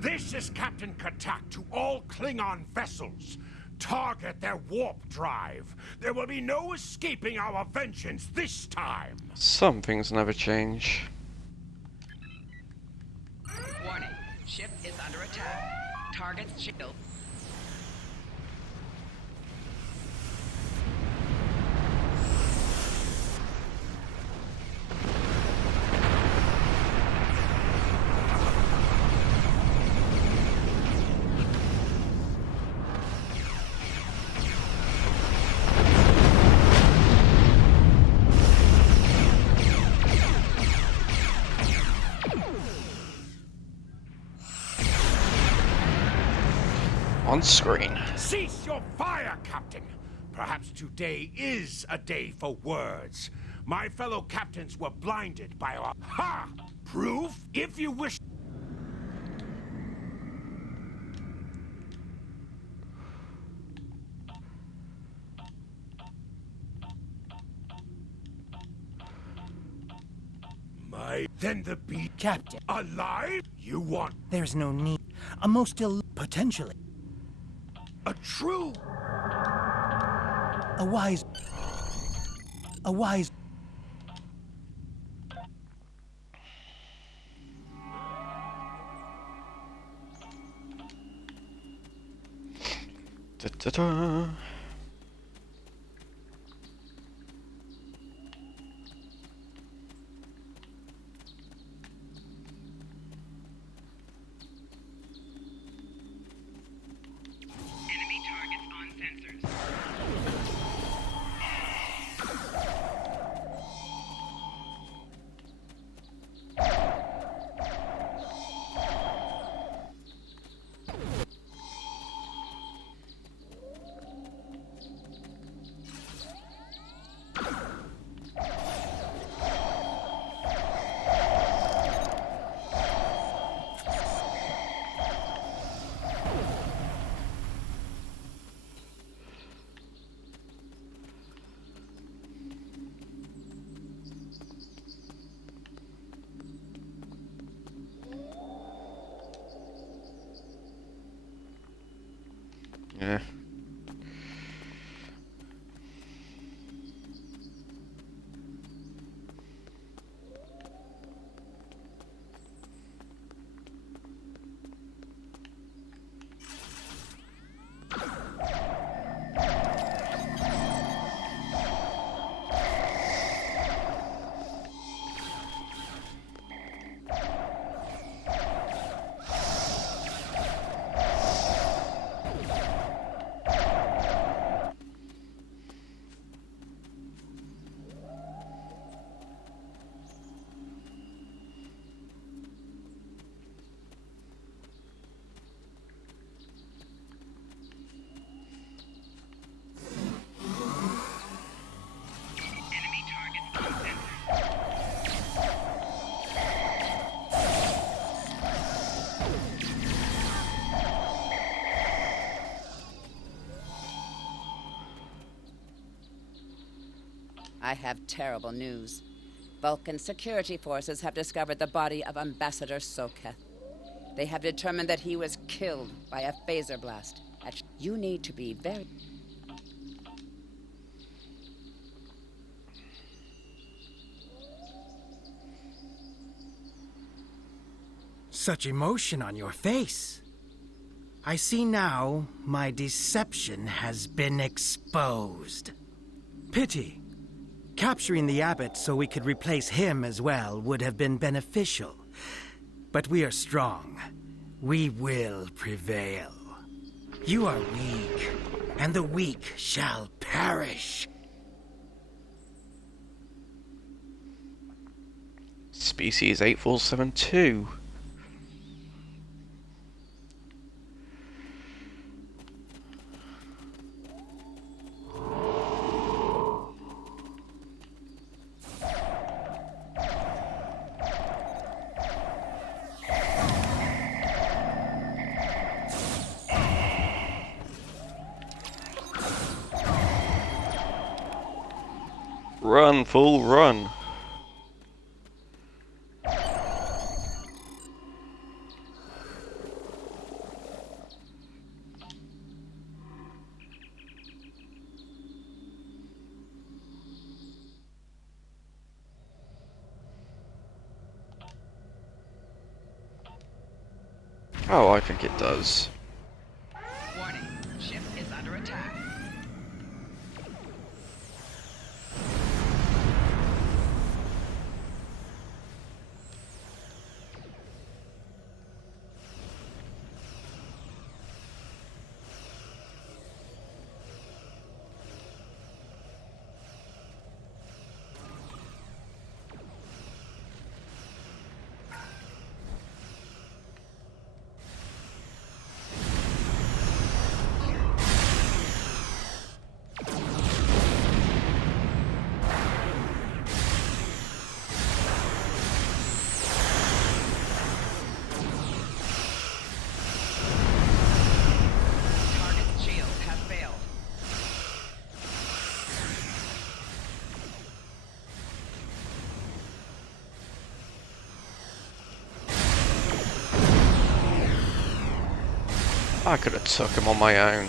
This is Captain Katak to all Klingon vessels. Target their warp drive. There will be no escaping our vengeance this time. Some things never change. Warning. Ship is under attack. Target's shield. On screen. Cease your fire, Captain! Perhaps today is a day for words. My fellow captains were blinded by our... Ha! Proof? If you wish... Then the beat... Captain. Alive? You want... There's no need. A most potentially. A true... A wise... Da-da-da. Yeah. I have terrible news. Vulcan security forces have discovered the body of Ambassador Soketh. They have determined that he was killed by a phaser blast. You need to be very... Such emotion on your face. I see now my deception has been exposed. Pity. Capturing the abbot so we could replace him as well would have been beneficial. But we are strong. We will prevail. You are weak, and the weak shall perish. Species 8472. Run, fool, run. Oh, I think it does. Warning, ship is under attack. I could have took him on my own.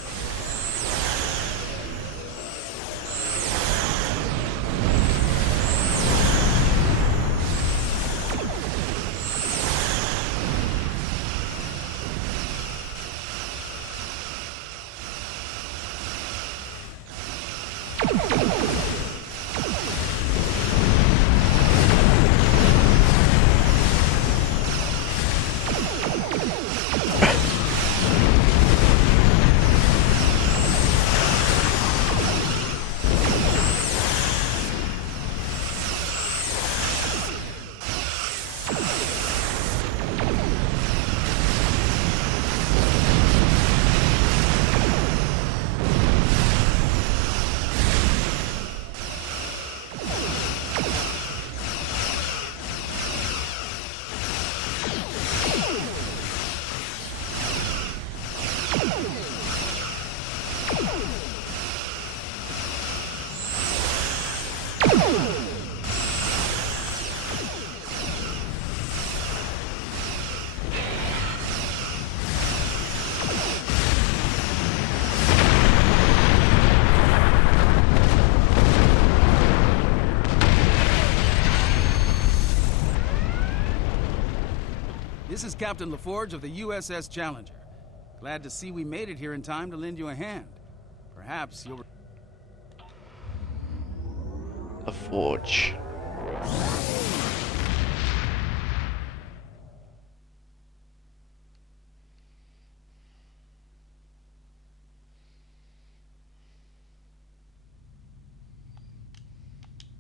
This is Captain LaForge of the USS Challenger. Glad to see we made it here in time to lend you a hand. Perhaps you'll... LaForge.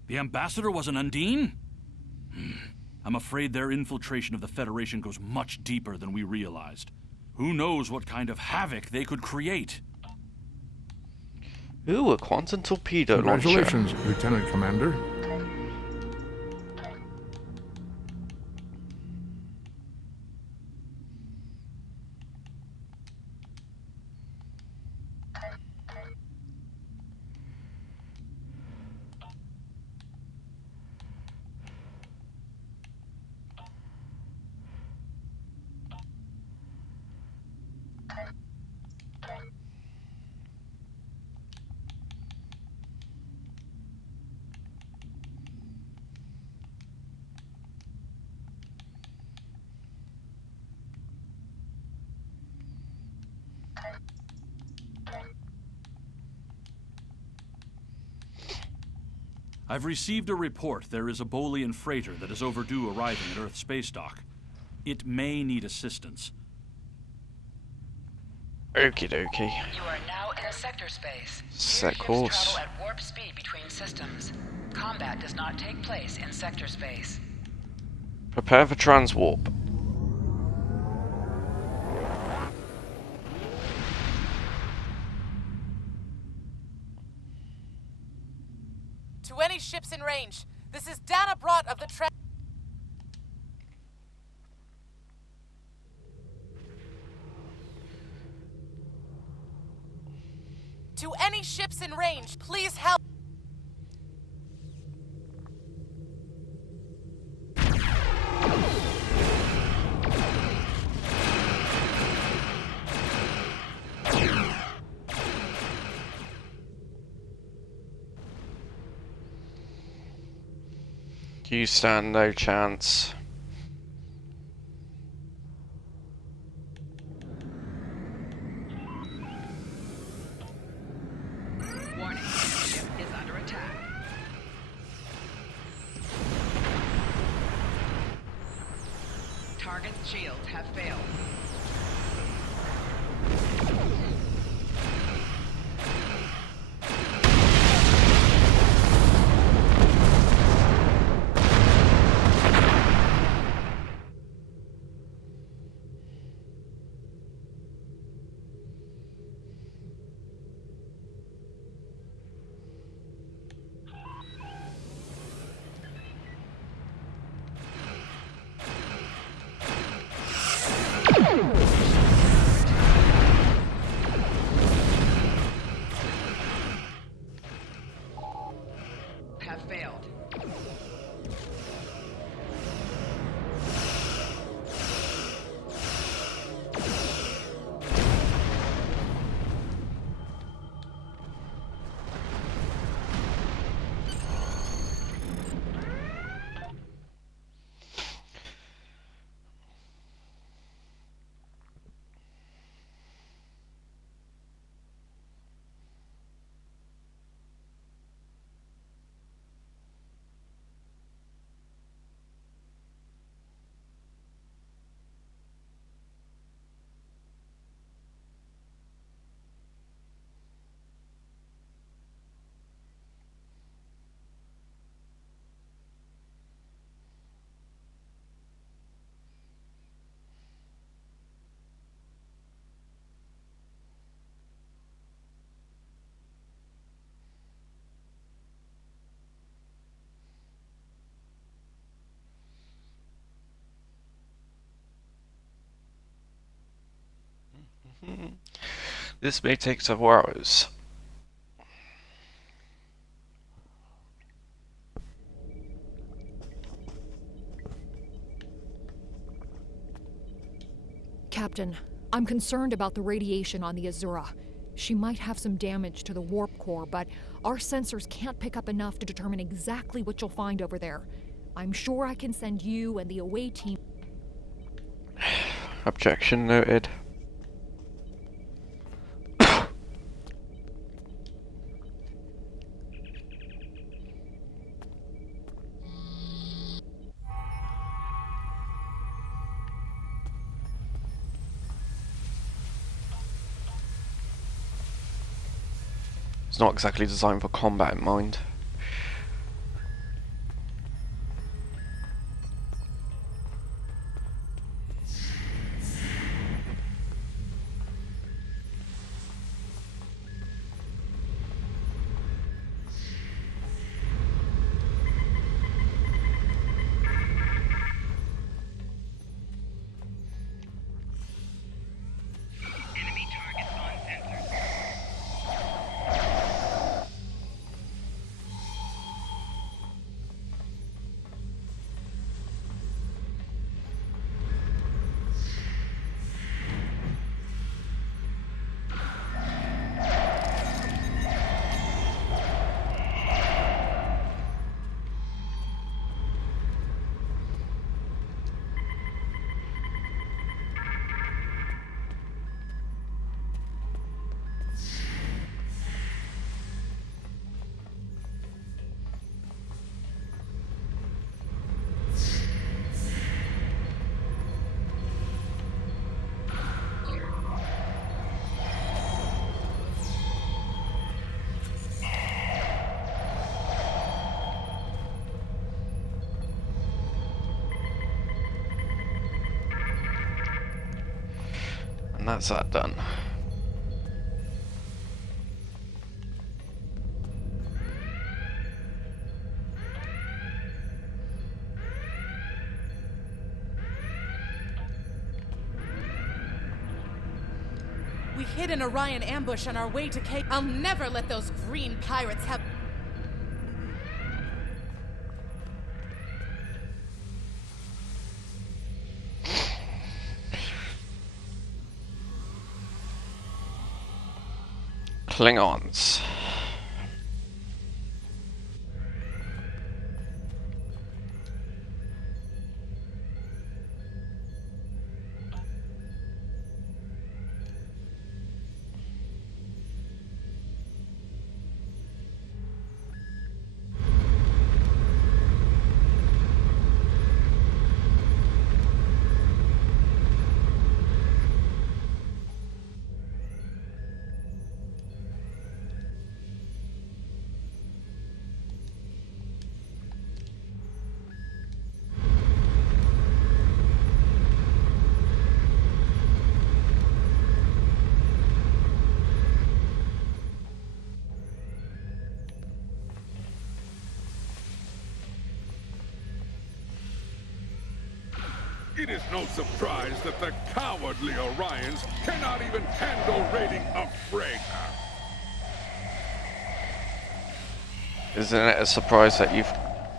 The Ambassador was an Undine? I'm afraid their infiltration of the Federation goes much deeper than we realized. Who knows what kind of havoc they could create? Ooh, a quantum torpedo launcher. Congratulations, Lieutenant Commander. I've received a report there is a Bolian freighter that is overdue arriving at Earth space dock. It may need assistance. Okie dokie. You are now in sector space. Set Ships course. travel at warp speed between systems. Combat does not take place in sector space. Prepare for transwarp. To any ships in range, this is Dana Brott of the To any ships in range, please help. You stand no chance. Warning, ship is under attack. Target's shields have failed. Have failed. This may take several hours. Captain, I'm concerned about the radiation on the Azura. She might have some damage to the warp core, but our sensors can't pick up enough to determine exactly what you'll find over there. I'm sure I can send you and the away team. Objection noted. It's not exactly designed for combat in mind. And that's that done. We hid an Orion ambush on our way to Cape. I'll never let those green pirates have... Klingons. It is no surprise that the cowardly Orions cannot even handle raiding a fragment. Isn't it a surprise that you've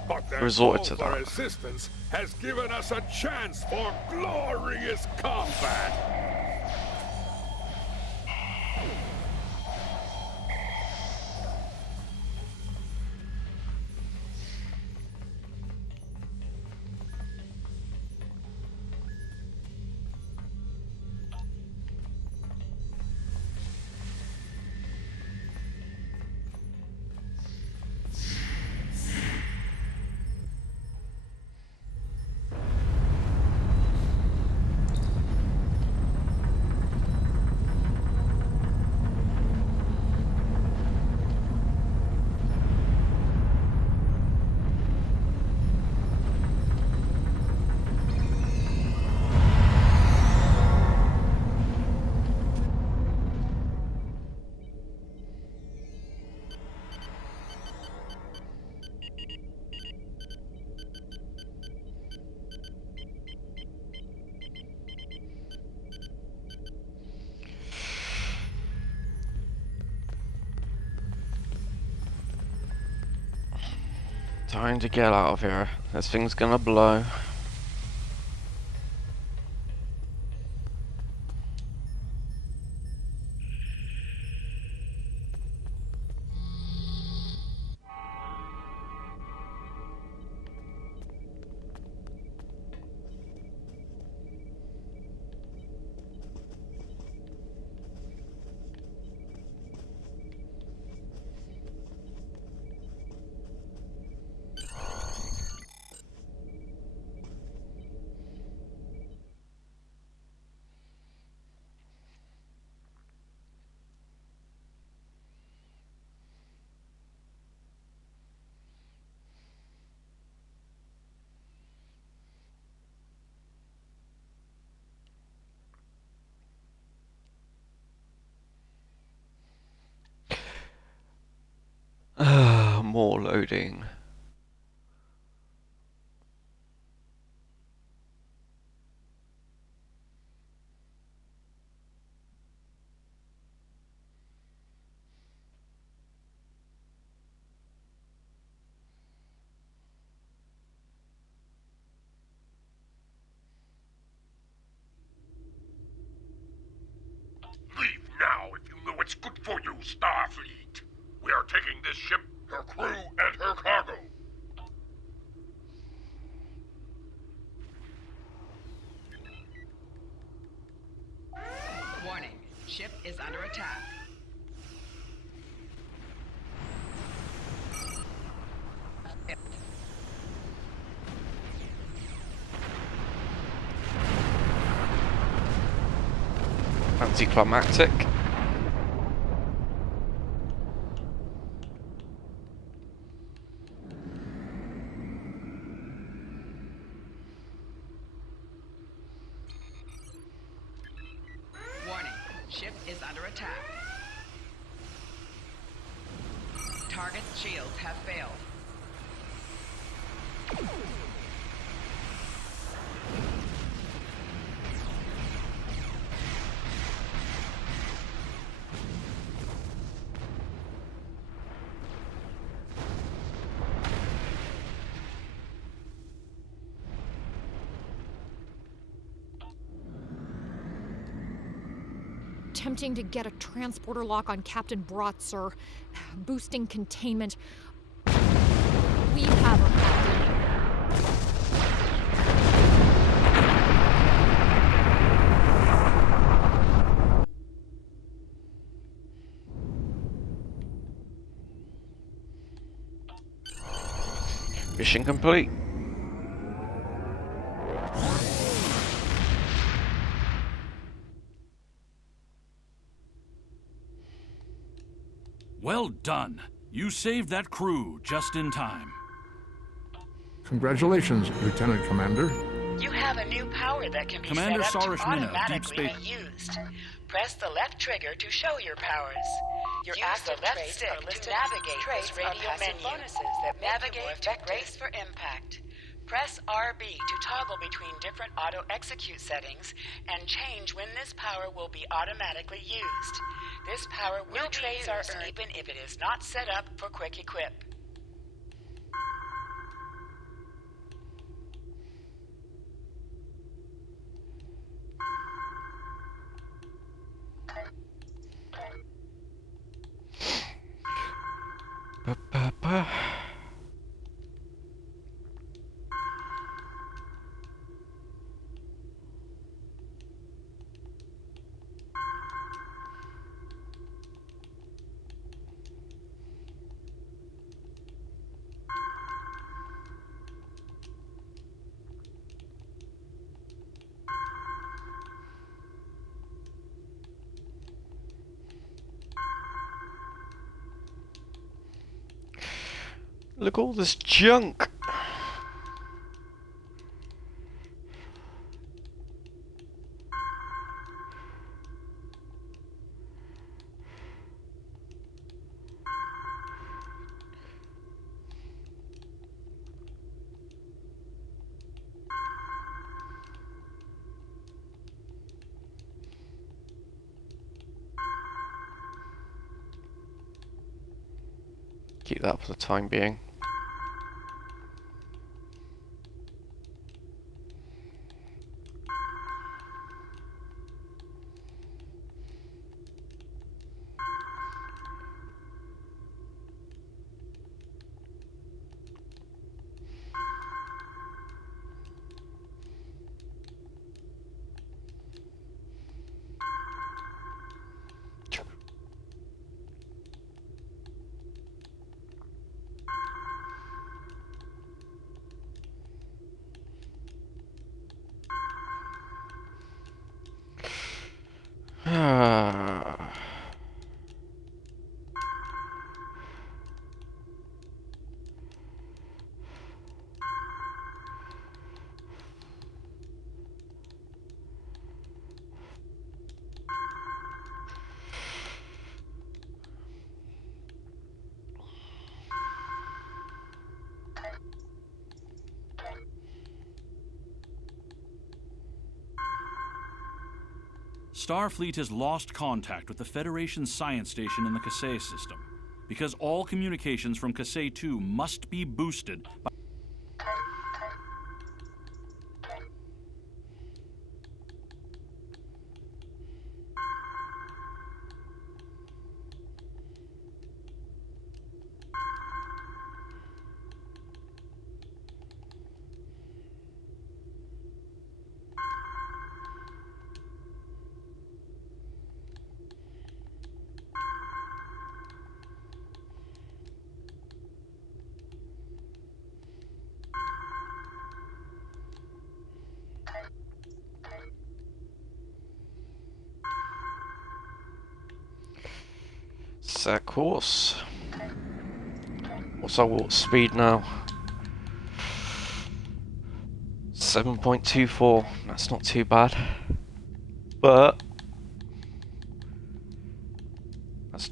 But their resorted to call for that? assistance has given us a chance for glorious combat. Time to get out of here. This thing's gonna blow. More loading. Leave now if you know it's good for you, Starfleet. We are taking this ship, her crew, and her cargo. Warning. Ship is under attack. Anticlimactic. Warning. under attack. Target's shields have failed. Attempting to get a transporter lock on Captain Brott, sir. Boosting containment. We have her, Captain. Mission complete. Well done. You saved that crew just in time. Congratulations, Lieutenant Commander. You have a new power that can be Commander set up to Sarishmina, Deep automatically Space. be used. Press the left trigger to show your powers. Use the left stick to navigate this radio menu. Bonuses that navigate to brace for impact. Press RB to toggle between different auto-execute settings and change when this power will be automatically used. This power will be used even if it is not set up for quick equip. Look at all this junk. Keep that for the time being. Starfleet has lost contact with the Federation's science station in the Cassay system, because all communications from Cassay 2 must be boosted by Set course. What's our warp speed now? 7.24. That's not too bad. But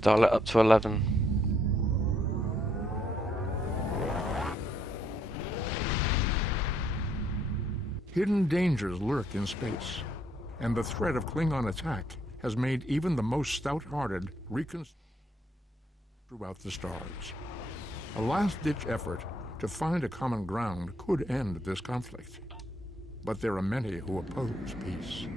dial it up to 11. Hidden dangers lurk in space, and the threat of Klingon attack has made even the most stout-hearted reconstruct throughout the stars. A last-ditch effort to find a common ground could end this conflict, but there are many who oppose peace.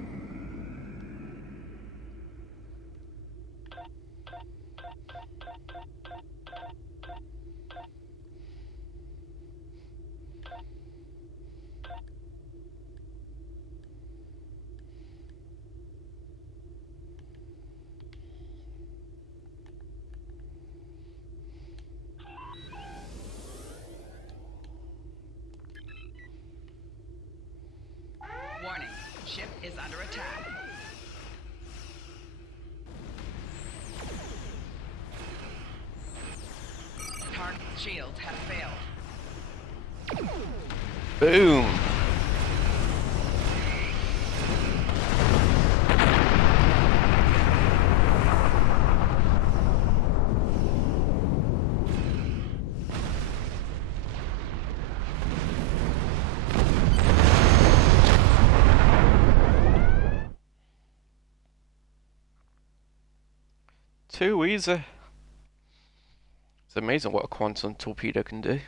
Warning, ship is under attack. Target shields have failed. Boom! Too easy. It's amazing what a quantum torpedo can do.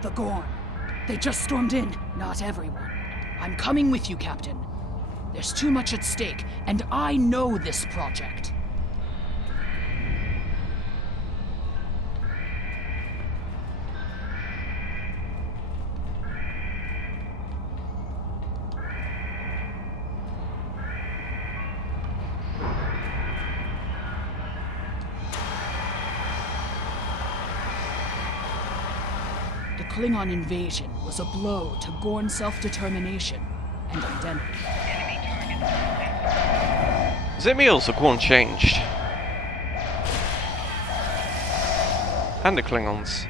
The Gorn. They just stormed in. Not everyone. I'm coming with you, Captain. There's too much at stake, and I know this project. The Klingon invasion was a blow to Gorn self-determination and identity. Is it me or has Gorn changed? And the Klingons.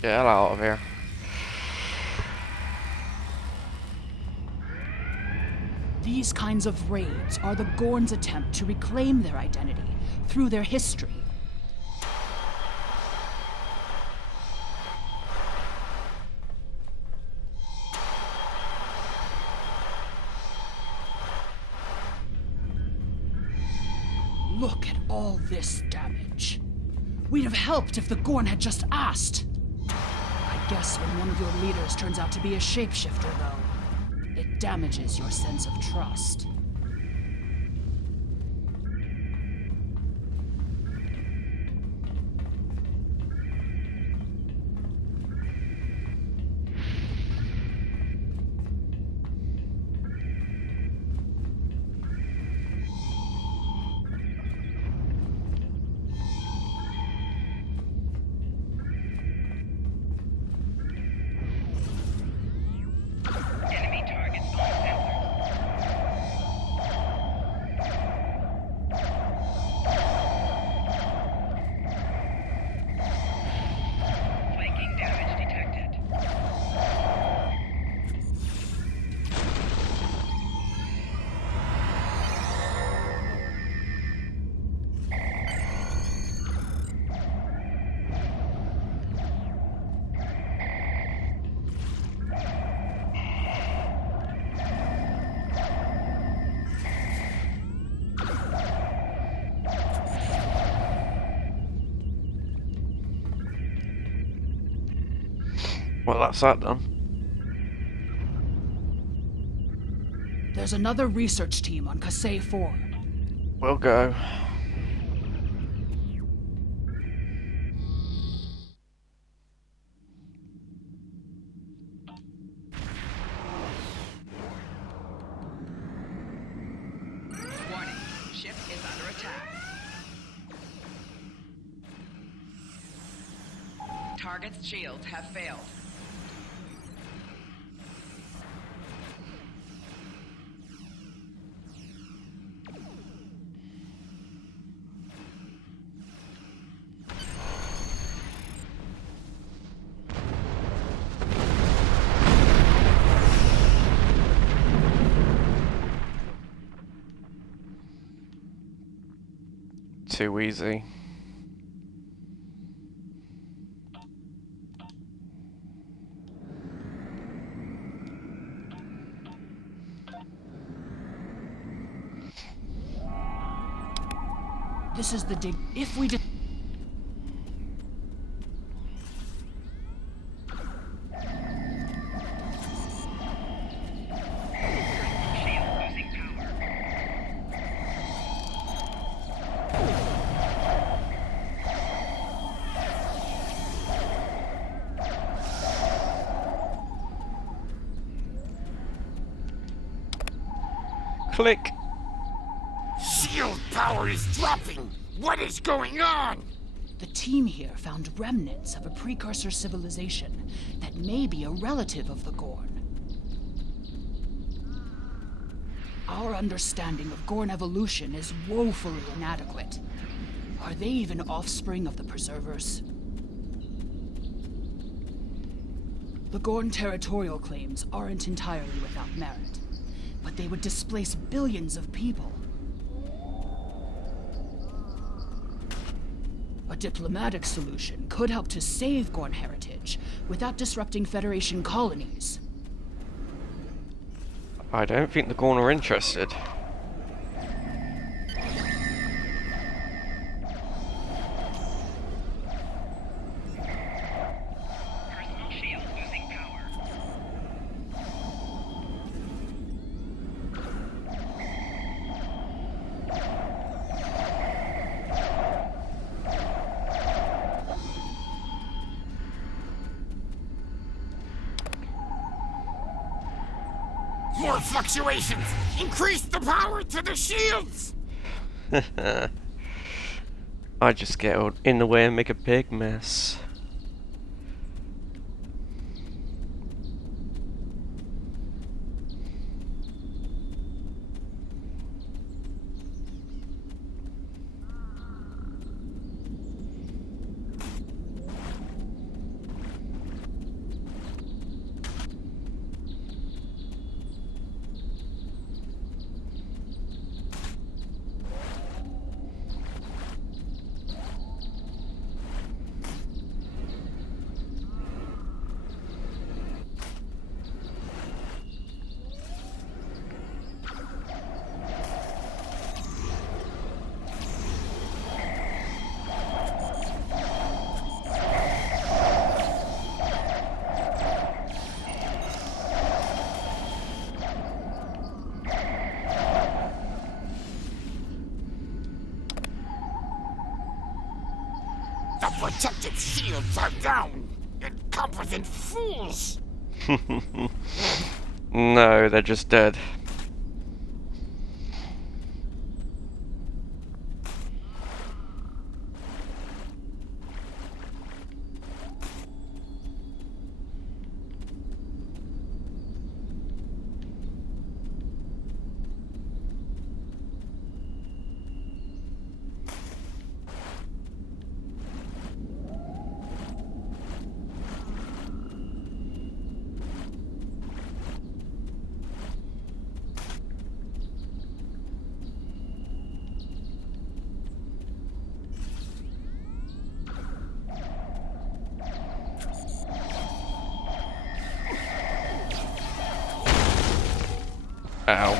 Get the hell out of here. These kinds of raids are the Gorn's attempt to reclaim their identity through their history. Look at all this damage. We'd have helped if the Gorn had just asked. I guess when one of your leaders turns out to be a shapeshifter, though, it damages your sense of trust. Well, that's that done. There's another research team on Cassay 4. We'll go. Warning, ship is under attack. Target's shields have failed. Too easy. This is the dig. If we did. Click. Shield power is dropping! What is going on? The team here found remnants of a precursor civilization that may be a relative of the Gorn. Our understanding of Gorn evolution is woefully inadequate. Are they even offspring of the Preservers? The Gorn territorial claims aren't entirely without merit, but they would displace billions of people. A diplomatic solution could help to save Gorn heritage without disrupting Federation colonies. I don't think the Gorn are interested. Personal shield losing power. More fluctuations! Increase the power to the shields! I just get in the way and make a big mess. The protective shields are down! Incompetent fools! No, they're just dead. Ow.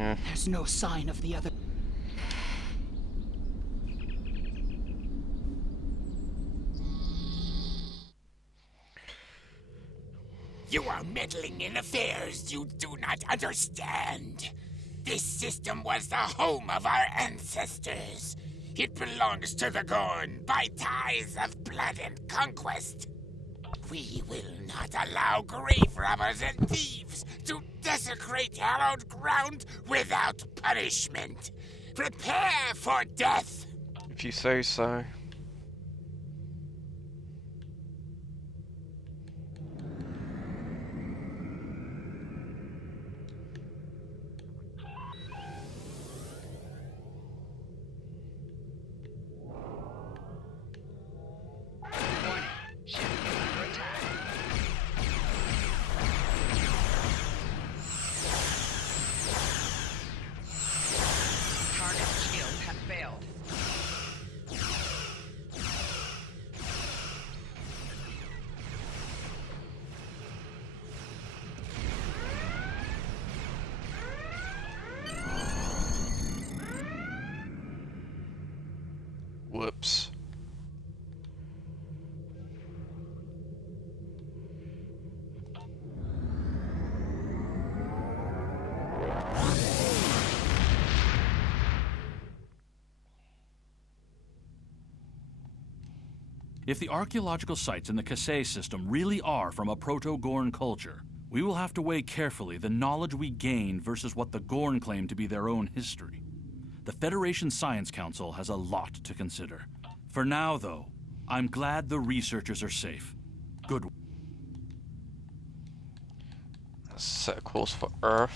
Yeah. There's no sign of the other. You are meddling in affairs you do not understand. This system was the home of our ancestors. It belongs to the Gorn by ties of blood and conquest. We will not allow grave robbers and thieves to desecrate hallowed ground without punishment. Prepare for death. If you say so. Whoops. If the archaeological sites in the Cassay system really are from a Proto-Gorn culture, we will have to weigh carefully the knowledge we gained versus what the Gorn claim to be their own history. The Federation Science Council has a lot to consider. For now, though, I'm glad the researchers are safe. Good. Set a course for Earth.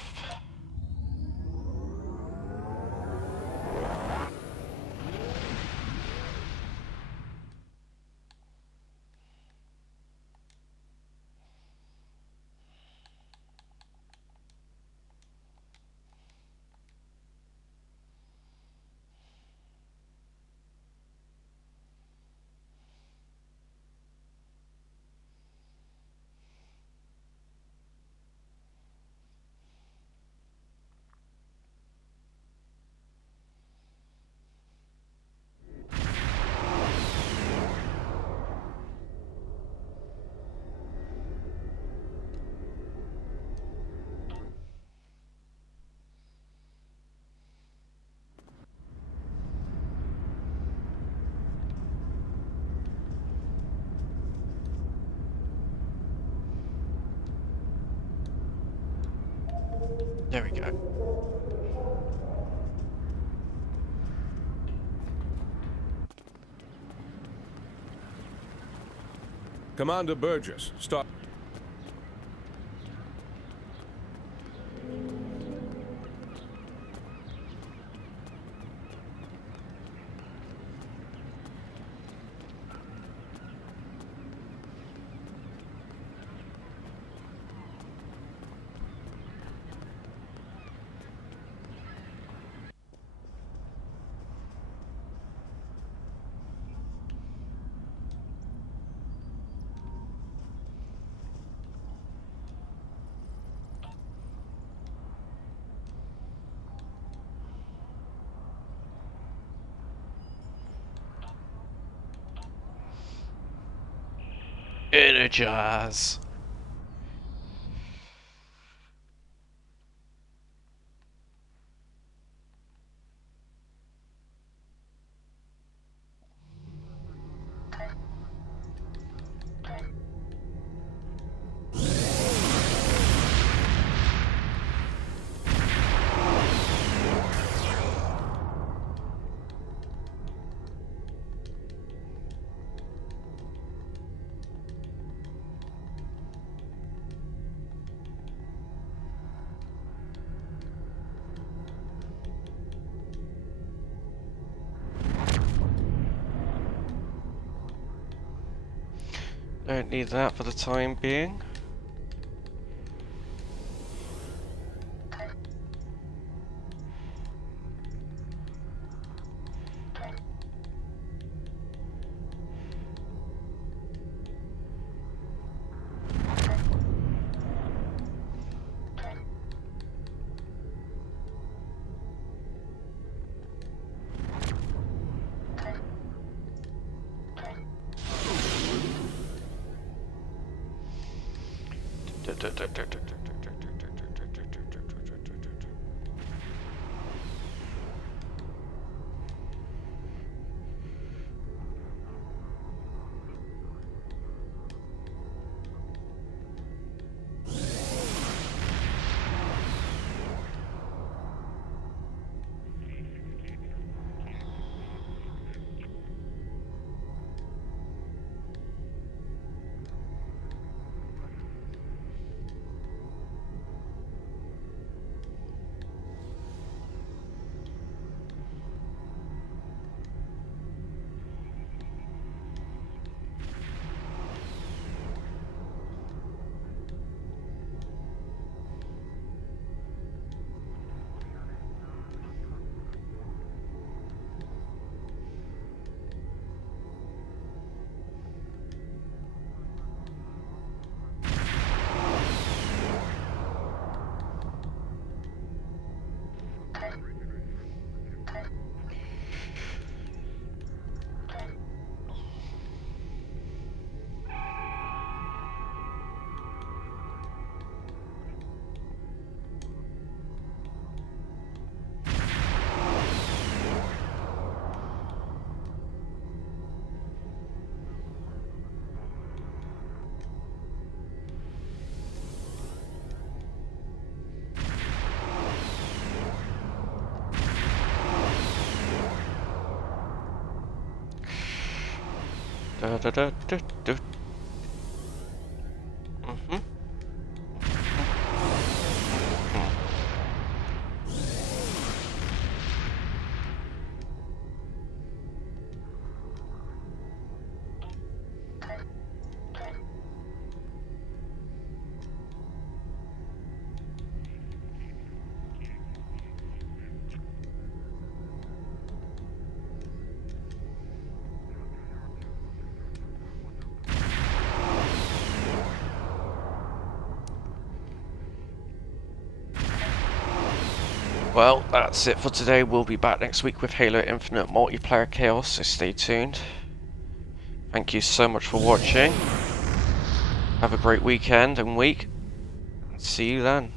There we go. Commander Burgess, stop. Energize. Don't need that for the time being. Da da da da da. Well, that's it for today. We'll be back next week with Halo Infinite multiplayer chaos, so stay tuned. Thank you so much for watching. Have a great weekend and week. See you then.